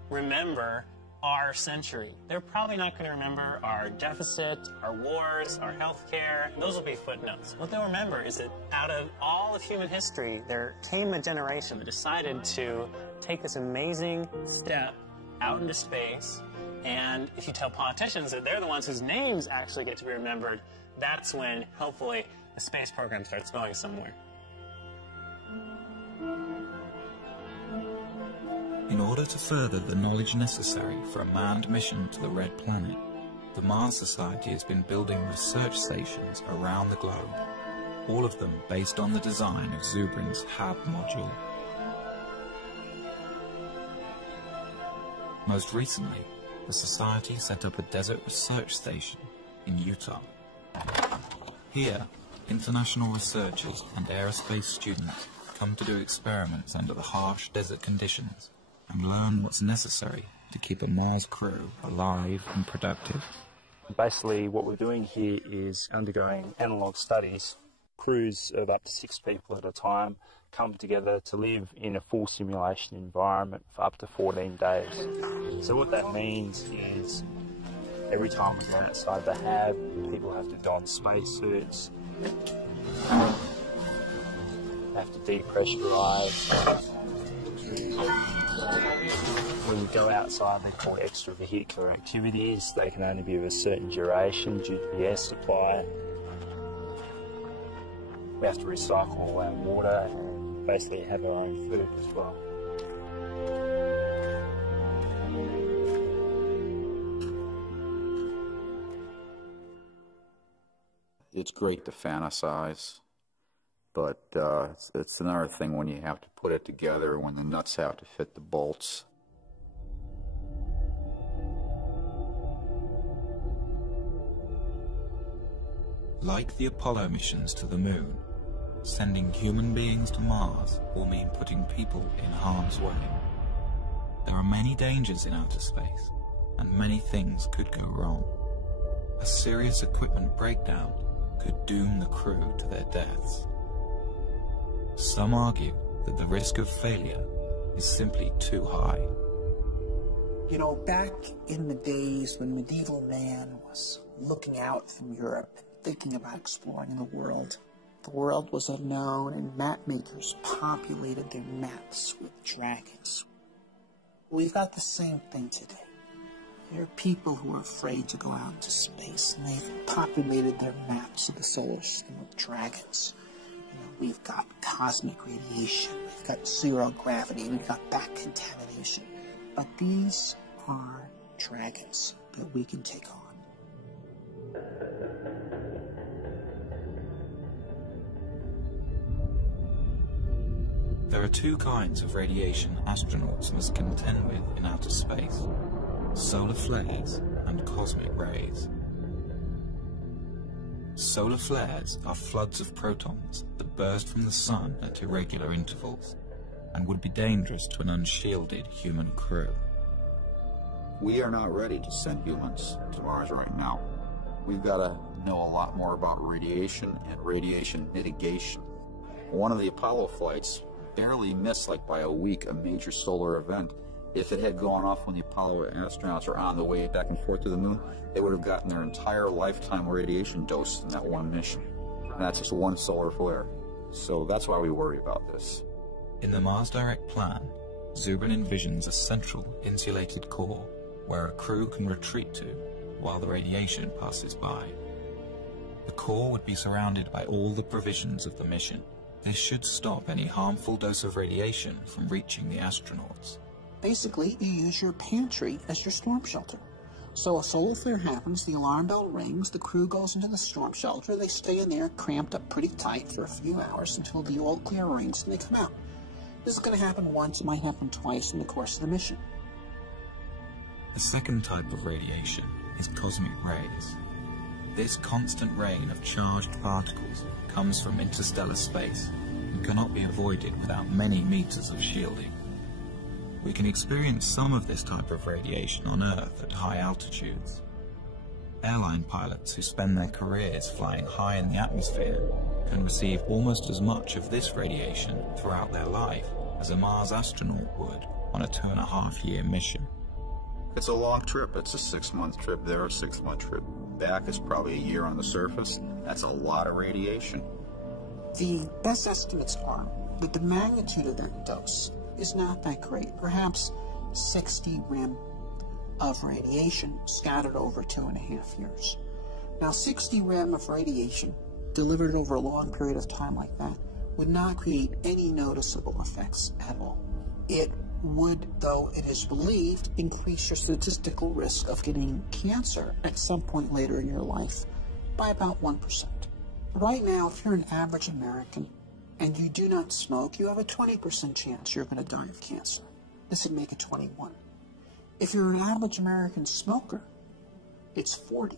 remember our century? They're probably not going to remember our deficit, our wars, our healthcare. Those will be footnotes. What they'll remember is that out of all of human history, there came a generation that decided to take this amazing step out into space. And if you tell politicians that they're the ones whose names actually get to be remembered, that's when, hopefully, the space program starts going somewhere. In order to further the knowledge necessary for a manned mission to the Red Planet, the Mars Society has been building research stations around the globe, all of them based on the design of Zubrin's HAB module. Most recently, the Society set up a desert research station in Utah. Here, international researchers and aerospace students come to do experiments under the harsh desert conditions and learn what's necessary to keep a Mars crew alive and productive. Basically, what we're doing here is undergoing analog studies. Crews of up to 6 people at a time come together to live in a full simulation environment for up to 14 days. So what that means is every time we go outside the HAB, people have to don spacesuits, have to depressurize. When you go outside, they're called extravehicular activities. They can only be of a certain duration due to the air supply. We have to recycle all our water and basically have our own food as well. It's great to fantasize, but it's another thing when you have to put it together, when the nuts have to fit the bolts. Like the Apollo missions to the Moon, sending human beings to Mars will mean putting people in harm's way. There are many dangers in outer space, and many things could go wrong. A serious equipment breakdown could doom the crew to their deaths. Some argue that the risk of failure is simply too high. You know, back in the days when medieval man was looking out from Europe, thinking about exploring the world was unknown, and map makers populated their maps with dragons. We've got the same thing today. There are people who are afraid to go out into space, and they've populated their maps of the solar system with dragons. You know, we've got cosmic radiation, we've got zero gravity, we've got back contamination. But these are dragons that we can take on. There are two kinds of radiation astronauts must contend with in outer space: solar flares and cosmic rays. Solar flares are floods of protons that burst from the sun at irregular intervals and would be dangerous to an unshielded human crew. We are not ready to send humans to Mars right now. We've got to know a lot more about radiation and radiation mitigation. One of the Apollo flights barely missed, like by a week, a major solar event. If it had gone off when the Apollo astronauts were on the way back and forth to the moon, they would have gotten their entire lifetime radiation dose in that one mission. And that's just one solar flare. So that's why we worry about this. In the Mars Direct plan, Zubrin envisions a central insulated core where a crew can retreat to while the radiation passes by. The core would be surrounded by all the provisions of the mission. This should stop any harmful dose of radiation from reaching the astronauts. Basically, you use your pantry as your storm shelter. So a solar flare happens, the alarm bell rings, the crew goes into the storm shelter, they stay in there cramped up pretty tight for a few hours until the all clear rings and they come out. This is going to happen once, it might happen twice in the course of the mission. The second type of radiation is cosmic rays. This constant rain of charged particles comes from interstellar space and cannot be avoided without many meters of shielding. We can experience some of this type of radiation on Earth at high altitudes. Airline pilots who spend their careers flying high in the atmosphere can receive almost as much of this radiation throughout their life as a Mars astronaut would on a 2.5-year mission. It's a long trip. It's a 6-month trip there, a 6-month trip back. Is probably a year on the surface. That's a lot of radiation. The best estimates are that the magnitude of that dose is not that great, perhaps 60 rem of radiation scattered over 2.5 years. Now, 60 rem of radiation delivered over a long period of time like that would not create any noticeable effects at all. It would, though it is believed, increase your statistical risk of getting cancer at some point later in your life by about 1%. Right now, if you're an average American and you do not smoke, you have a 20% chance you're going to die of cancer. This would make it 21. If you're an average American smoker, it's 40.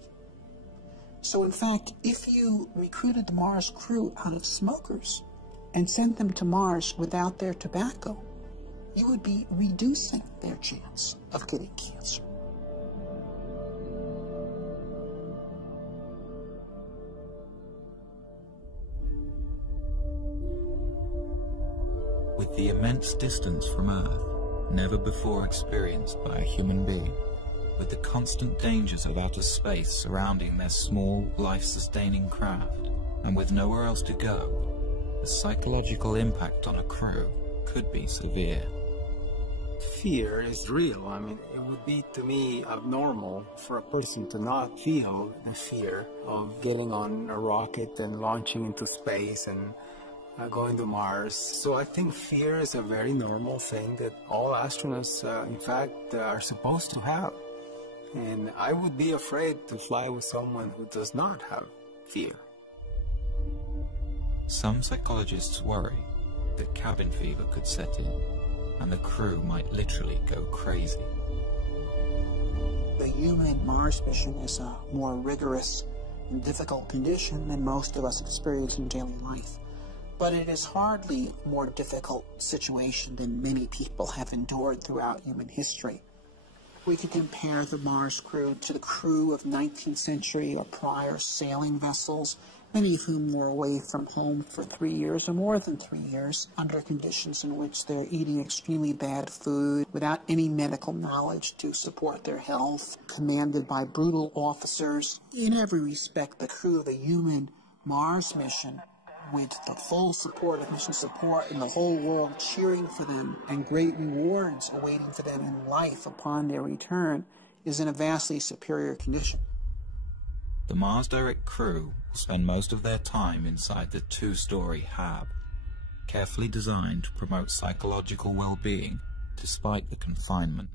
So in fact, if you recruited the Mars crew out of smokers and sent them to Mars without their tobacco, you would be reducing their chance of getting cancer. With the immense distance from Earth, never before experienced by a human being, with the constant dangers of outer space surrounding their small, life-sustaining craft, and with nowhere else to go, the psychological impact on a crew could be severe. Fear is real. I mean, it would be, to me, abnormal for a person to not feel the fear of getting on a rocket and launching into space and going to Mars. So I think fear is a very normal thing that all astronauts, in fact, are supposed to have. And I would be afraid to fly with someone who does not have fear. Some psychologists worry that cabin fever could set in, and the crew might literally go crazy. The human Mars mission is a more rigorous and difficult condition than most of us experience in daily life. But it is hardly a more difficult situation than many people have endured throughout human history. We could compare the Mars crew to the crew of 19th century or prior sailing vessels, many of whom were away from home for 3 years or more than 3 years, under conditions in which they're eating extremely bad food, without any medical knowledge to support their health, commanded by brutal officers. In every respect, the crew of the human Mars mission, with the full support of mission support and the whole world cheering for them and great rewards awaiting for them in life upon their return, is in a vastly superior condition. The Mars Direct crew will spend most of their time inside the 2-story hab, carefully designed to promote psychological well-being despite the confinement.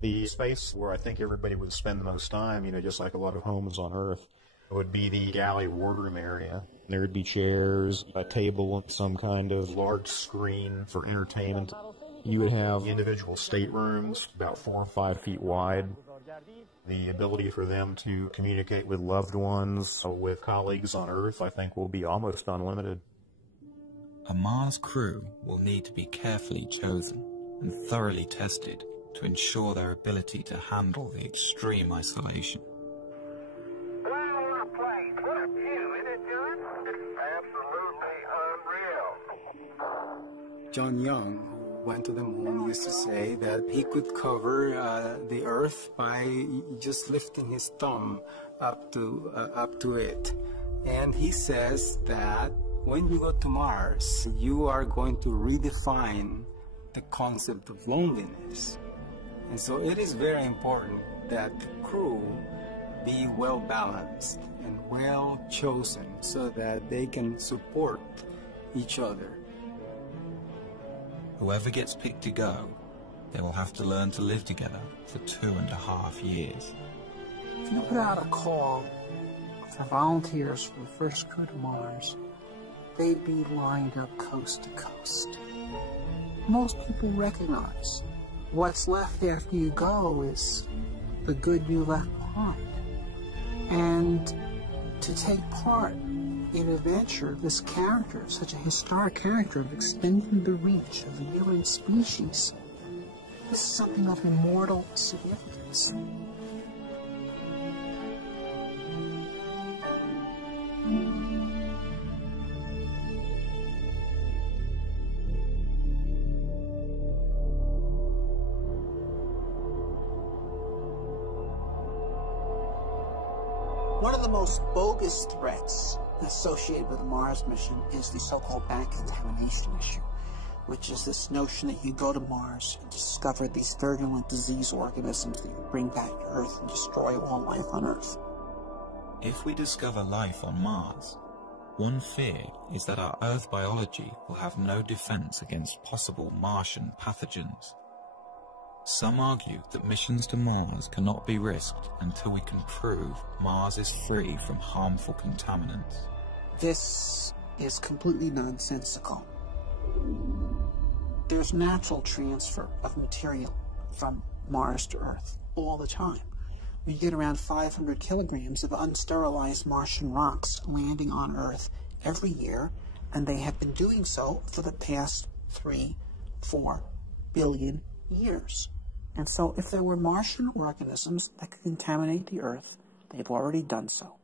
The space where I think everybody would spend the most time, just like a lot of homes on Earth, would be the galley wardroom area. There would be chairs, a table, some kind of large screen for entertainment. You would have individual staterooms, about 4 or 5 feet wide. The ability for them to communicate with loved ones, with colleagues on Earth, I think will be almost unlimited. A Mars crew will need to be carefully chosen and thoroughly tested to ensure their ability to handle the extreme isolation. John Young, who went to the moon, used to say that he could cover the Earth by just lifting his thumb up to it. And he says that when you go to Mars, you are going to redefine the concept of loneliness. And so it is very important that the crew be well balanced and well chosen so that they can support each other. Whoever gets picked to go, they will have to learn to live together for 2.5 years. If you put out a call for volunteers for the first crew to Mars, they'd be lined up coast to coast. Most people recognize what's left after you go is the good you left behind. And to take part in a venture, this character, such a historic character of extending the reach of the human species, this is something of immortal significance. One of the most bogus threats associated with the Mars mission is the so-called back contamination issue, which is this notion that you go to Mars and discover these virulent disease organisms that you bring back to Earth and destroy all life on Earth. If we discover life on Mars, one fear is that our Earth biology will have no defense against possible Martian pathogens. Some argue that missions to Mars cannot be risked until we can prove Mars is free from harmful contaminants. This is completely nonsensical. There's natural transfer of material from Mars to Earth all the time. We get around 500 kilograms of unsterilized Martian rocks landing on Earth every year, and they have been doing so for the past 3-4 billion years. And so if there were Martian organisms that could contaminate the Earth, they've already done so.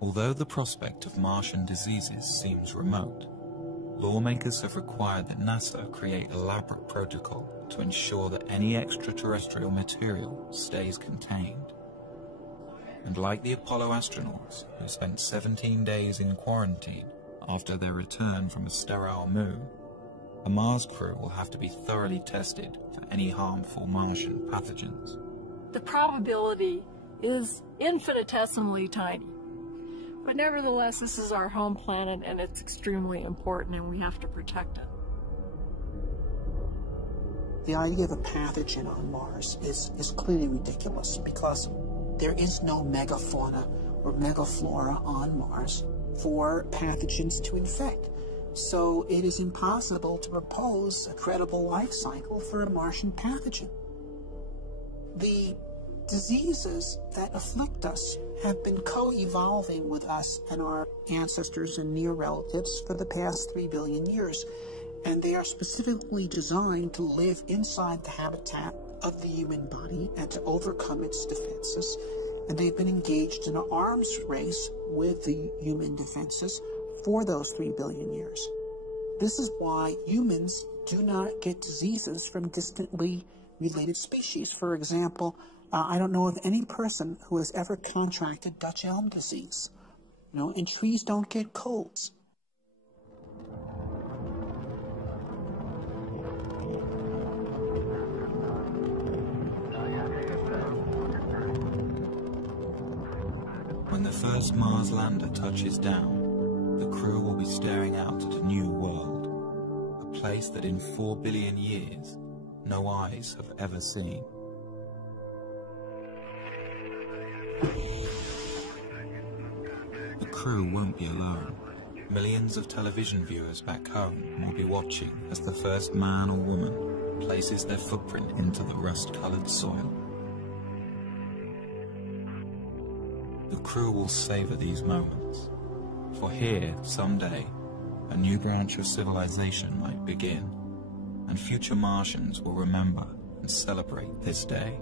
Although the prospect of Martian diseases seems remote, lawmakers have required that NASA create elaborate protocol to ensure that any extraterrestrial material stays contained. And like the Apollo astronauts, who spent 17 days in quarantine after their return from a sterile moon, a Mars crew will have to be thoroughly tested for any harmful Martian pathogens. The probability is infinitesimally tiny. But nevertheless, this is our home planet, and it's extremely important, and we have to protect it. The idea of a pathogen on Mars is clearly ridiculous because there is no megafauna or megaflora on Mars for pathogens to infect. So it is impossible to propose a credible life cycle for a Martian pathogen. The diseases that afflict us have been co-evolving with us and our ancestors and near relatives for the past 3 billion years, and they are specifically designed to live inside the habitat of the human body and to overcome its defenses, and they've been engaged in an arms race with the human defenses for those 3 billion years. This is why humans do not get diseases from distantly related species. For example, I don't know of any person who has ever contracted Dutch elm disease. And trees don't get colds. When the first Mars lander touches down, the crew will be staring out at a new world, a place that in 4 billion years, no eyes have ever seen. The crew won't be alone. Millions of television viewers back home will be watching as the first man or woman places their footprint into the rust-colored soil. The crew will savor these moments, for here, someday, a new branch of civilization might begin. and future Martians will remember and celebrate this day.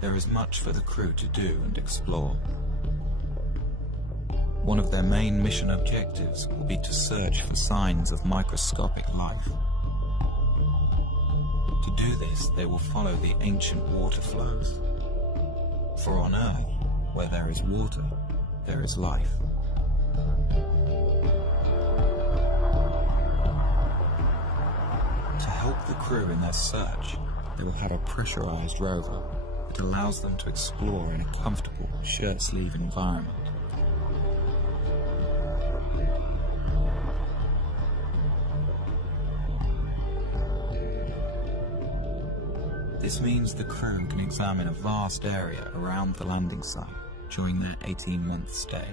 There is much for the crew to do and explore. One of their main mission objectives will be to search for signs of microscopic life. To do this, they will follow the ancient water flows. For on Earth, where there is water, there is life. To help the crew in their search, they will have a pressurized rover that allows them to explore in a comfortable shirt-sleeve environment. This means the crew can examine a vast area around the landing site during their 18-month stay.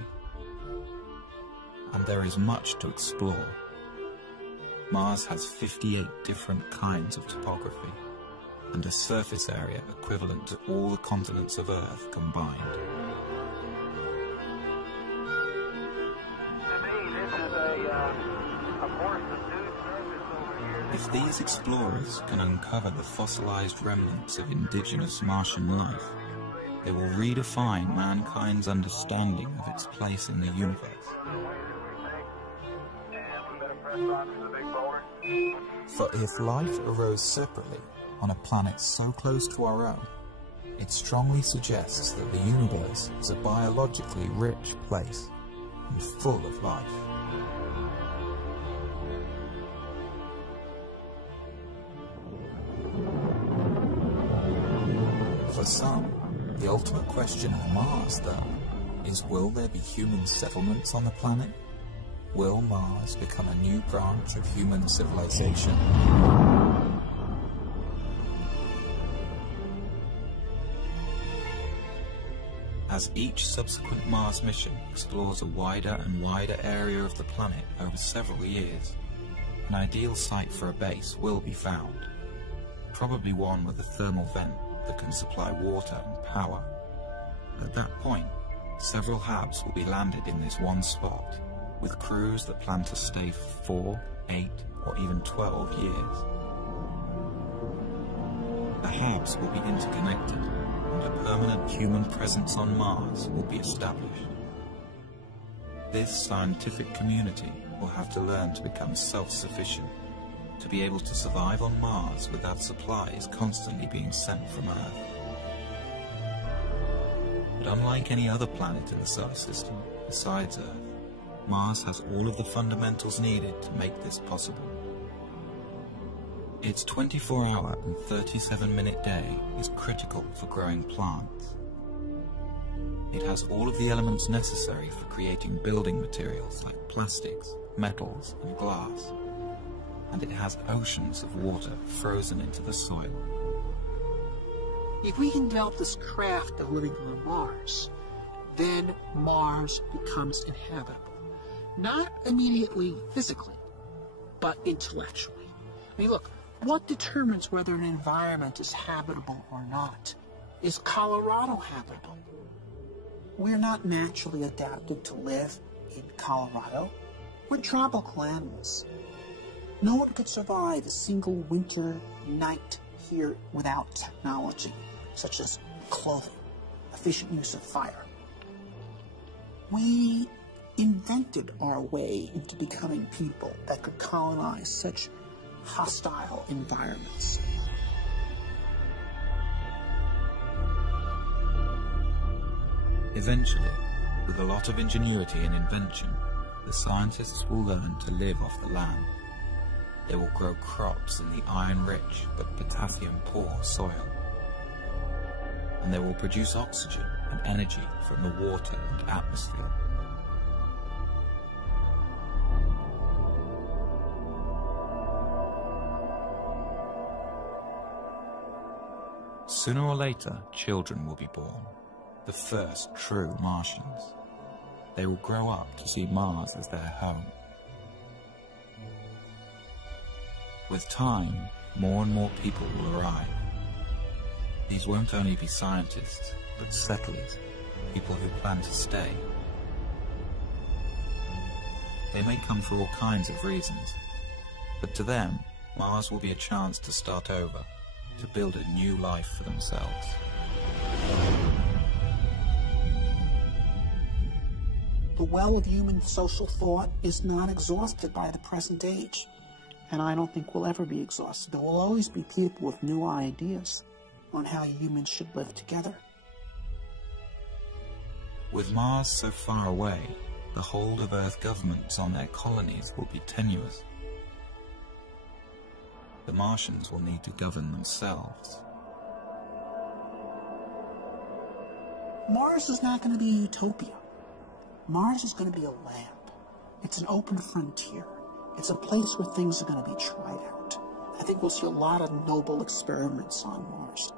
And there is much to explore. Mars has 58 different kinds of topography and a surface area equivalent to all the continents of Earth combined. If these explorers can uncover the fossilized remnants of indigenous Martian life, they will redefine mankind's understanding of its place in the universe. For if life arose separately on a planet so close to our own, it strongly suggests that the universe is a biologically rich place and full of life. For some, the ultimate question on Mars, though, is will there be human settlements on the planet? Will Mars become a new branch of human civilization? As each subsequent Mars mission explores a wider and wider area of the planet over several years, an ideal site for a base will be found, probably one with a thermal vent that can supply water and power. At that point, several HABs will be landed in this one spot, with crews that plan to stay for 4, 8, or even 12 years. The HABs will be interconnected, and a permanent human presence on Mars will be established. This scientific community will have to learn to become self-sufficient, to be able to survive on Mars without supplies constantly being sent from Earth. But unlike any other planet in the solar system besides Earth, Mars has all of the fundamentals needed to make this possible. Its 24-hour and 37-minute day is critical for growing plants. It has all of the elements necessary for creating building materials like plastics, metals, and glass. And it has oceans of water frozen into the soil. If we can develop this craft of living on Mars, then Mars becomes inhabitable. Not immediately physically, but intellectually. I mean, look, what determines whether an environment is habitable or not? Is Colorado habitable? We're not naturally adapted to live in Colorado. We're tropical animals. No one could survive a single winter night here without technology, such as clothing, efficient use of fire. We invented our way into becoming people that could colonize such hostile environments. Eventually, with a lot of ingenuity and invention, the scientists will learn to live off the land. They will grow crops in the iron-rich but potassium-poor soil. And they will produce oxygen and energy from the water and atmosphere. Sooner or later, children will be born, the first true Martians. They will grow up to see Mars as their home. With time, more and more people will arrive. These won't only be scientists, but settlers, people who plan to stay. They may come for all kinds of reasons, but to them, Mars will be a chance to start over, to build a new life for themselves. The well of human social thought is not exhausted by the present age, and I don't think will ever be exhausted. There will always be people with new ideas on how humans should live together. With Mars so far away, the hold of Earth governments on their colonies will be tenuous. The Martians will need to govern themselves. Mars is not going to be a utopia. Mars is going to be a lab. It's an open frontier. It's a place where things are going to be tried out. I think we'll see a lot of noble experiments on Mars.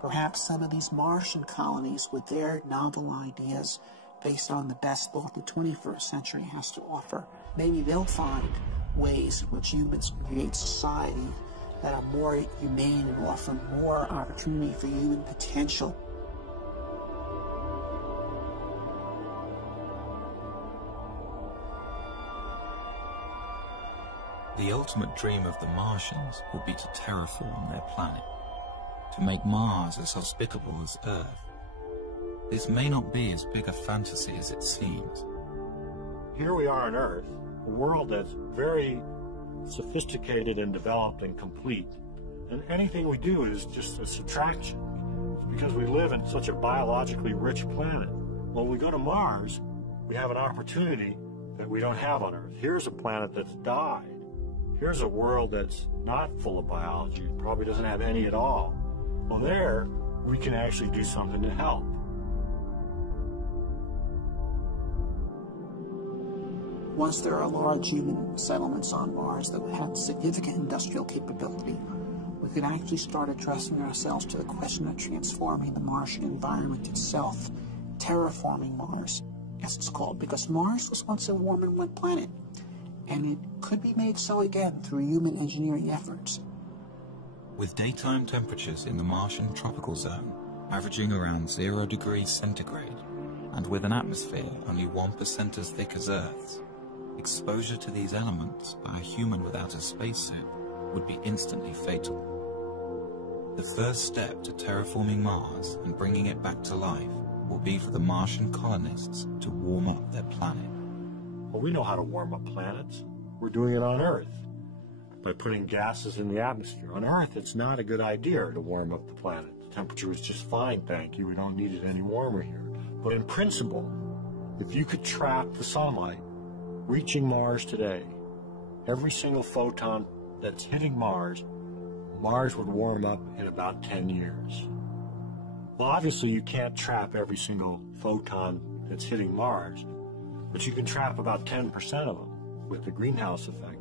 Perhaps some of these Martian colonies with their novel ideas based on the best thought the 21st century has to offer, maybe they'll find ways in which humans create society that are more humane and offer more opportunity for human potential. The ultimate dream of the Martians would be to terraform their planet, to make Mars as hospitable as Earth. This may not be as big a fantasy as it seems. Here we are on Earth, a world that's very sophisticated and developed and complete. And anything we do is just a subtraction. It's because we live in such a biologically rich planet. When we go to Mars, we have an opportunity that we don't have on Earth. Here's a planet that's died. Here's a world that's not full of biology, probably doesn't have any at all. Well, there, we can actually do something to help. Once there are large human settlements on Mars that would have significant industrial capability, we could actually start addressing ourselves to the question of transforming the Martian environment itself, terraforming Mars, as it's called, because Mars was once a warm and wet planet, and it could be made so again through human engineering efforts. With daytime temperatures in the Martian tropical zone averaging around 0 degrees centigrade, and with an atmosphere only 1% as thick as Earth's, exposure to these elements by a human without a spacesuit would be instantly fatal. The first step to terraforming Mars and bringing it back to life will be for the Martian colonists to warm up their planet. Well, we know how to warm up planets. We're doing it on Earth by putting gases in the atmosphere. On Earth, it's not a good idea to warm up the planet. The temperature is just fine, thank you. We don't need it any warmer here. But in principle, if you could trap the sunlight reaching Mars today, every single photon that's hitting Mars, Mars would warm up in about 10 years. Well, obviously you can't trap every single photon that's hitting Mars, but you can trap about 10% of them with the greenhouse effect.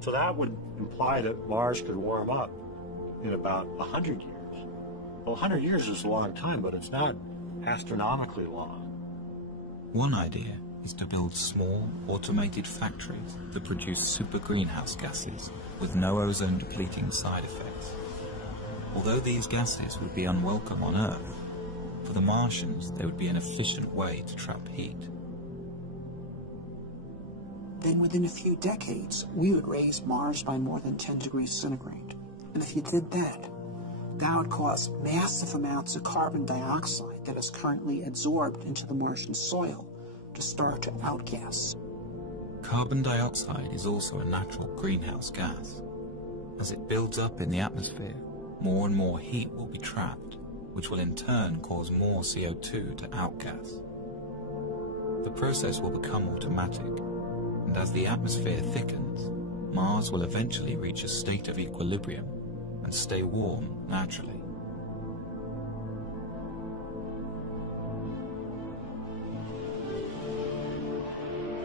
So that would imply that Mars could warm up in about 100 years. Well, 100 years is a long time, but it's not astronomically long. One idea is to build small, automated factories that produce super greenhouse gases with no ozone-depleting side effects. Although these gases would be unwelcome on Earth, for the Martians they would be an efficient way to trap heat. Then within a few decades, we would raise Mars by more than 10 degrees centigrade. And if you did that, that would cause massive amounts of carbon dioxide that is currently absorbed into the Martian soil to start to outgas. Carbon dioxide is also a natural greenhouse gas. As it builds up in the atmosphere, more and more heat will be trapped, which will in turn cause more CO2 to outgas. The process will become automatic, and as the atmosphere thickens, Mars will eventually reach a state of equilibrium and stay warm naturally.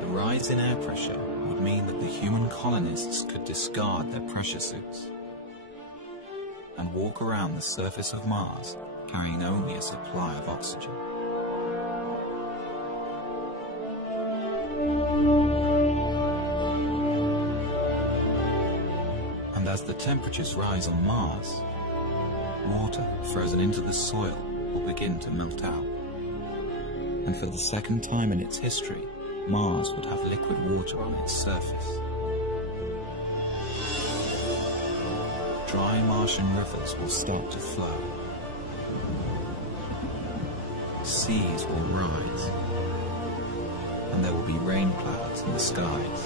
The rise in air pressure would mean that the human colonists could discard their pressure suits and walk around the surface of Mars carrying only a supply of oxygen. And as the temperatures rise on Mars, water frozen into the soil will begin to melt out. And for the second time in its history, Mars would have liquid water on its surface. Dry Martian rivers will start to flow. Seas will rise. And there will be rain clouds in the skies.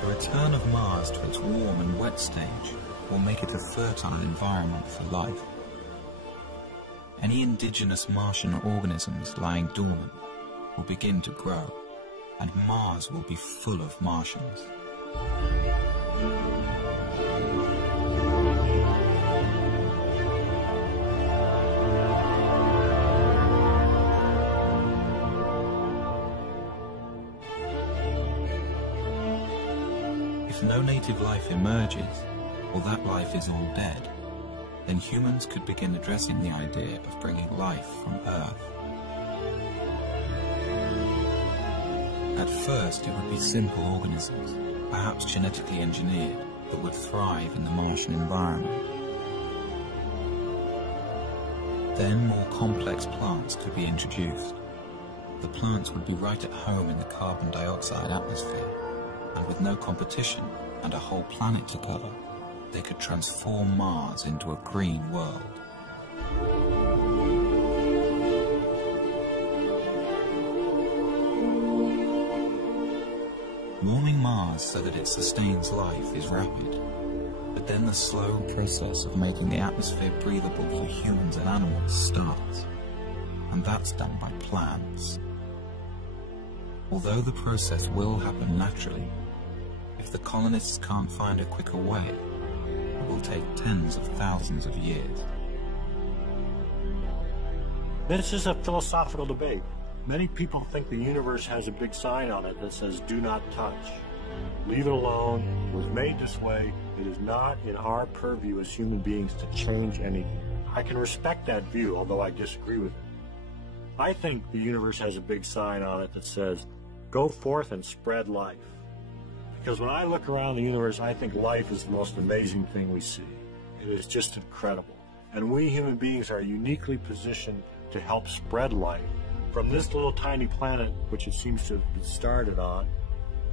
The return of Mars to its warm and wet stage will make it a fertile environment for life. Any indigenous Martian organisms lying dormant will begin to grow, and Mars will be full of Martians. If no native life emerges, or that life is all dead, then humans could begin addressing the idea of bringing life from Earth. At first, it would be simple organisms, perhaps genetically engineered, that would thrive in the Martian environment. Then more complex plants could be introduced. The plants would be right at home in the carbon dioxide atmosphere, and with no competition and a whole planet to cover, they could transform Mars into a green world. Warming Mars so that it sustains life is rapid, but then the slow process of making the atmosphere breathable for humans and animals starts, and that's done by plants. Although the process will happen naturally, if the colonists can't find a quicker way, it will take tens of thousands of years. This is a philosophical debate. Many people think the universe has a big sign on it that says, "Do not touch. Leave it alone. It was made this way. It is not in our purview as human beings to change anything." I can respect that view, although I disagree with it. I think the universe has a big sign on it that says, "Go forth and spread life." Because when I look around the universe, I think life is the most amazing thing we see. It is just incredible. And we human beings are uniquely positioned to help spread life from this little tiny planet, which it seems to have been started on,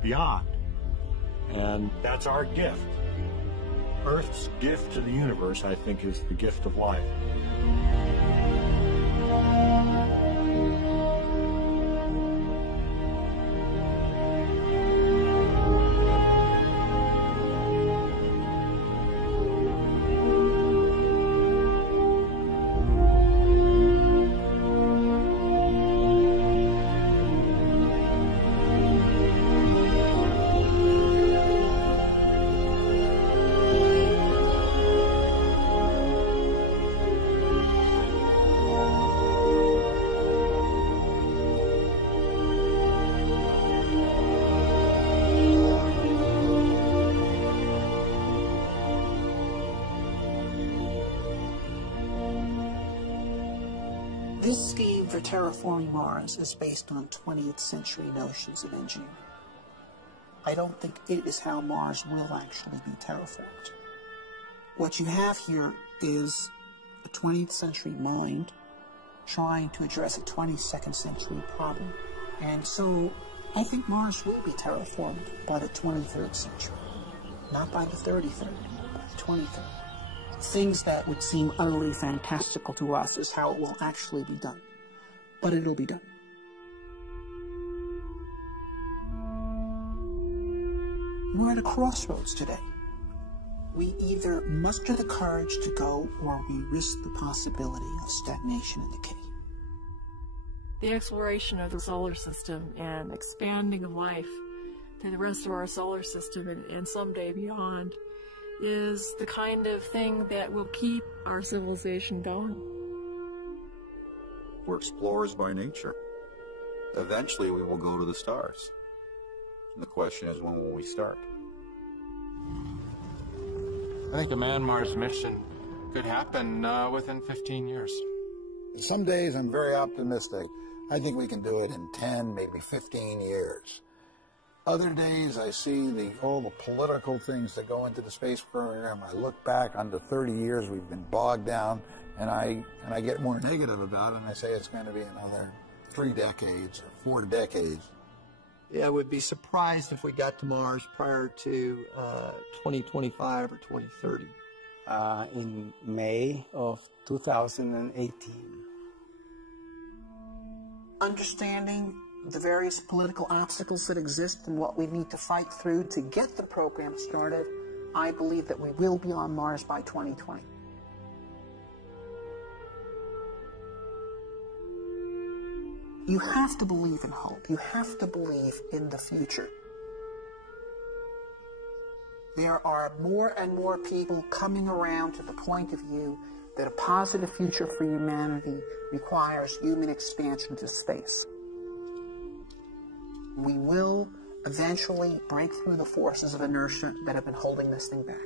beyond. And that's our gift. Earth's gift to the universe, I think, is the gift of life. This scheme for terraforming Mars is based on 20th century notions of engineering. I don't think it is how Mars will actually be terraformed. What you have here is a 20th century mind trying to address a 22nd century problem. And so I think Mars will be terraformed by the 23rd century, not by the 33rd, by the 23rd. Things that would seem utterly fantastical to us is how it will actually be done. But it'll be done. We're at a crossroads today. We either muster the courage to go, or we risk the possibility of stagnation and decay. The exploration of the solar system and expanding of life to the rest of our solar system and someday beyond is the kind of thing that will keep our civilization going. We're explorers by nature. Eventually we will go to the stars. And the question is, when will we start? I think a man-Mars mission could happen within 15 years. Some days I'm very optimistic. I think we can do it in 10, maybe 15 years. Other days I see all the political things that go into the space program. I look back on the 30 years we've been bogged down, and I get more negative about it, and I say it's going to be another 3 decades or 4 decades. Yeah, I would be surprised if we got to Mars prior to 2025 or 2030. In May of 2018. Understanding the various political obstacles that exist and what we need to fight through to get the program started, I believe that we will be on Mars by 2020. You have to believe in hope. You have to believe in the future. There are more and more people coming around to the point of view that a positive future for humanity requires human expansion to space. We will eventually break through the forces of inertia that have been holding this thing back.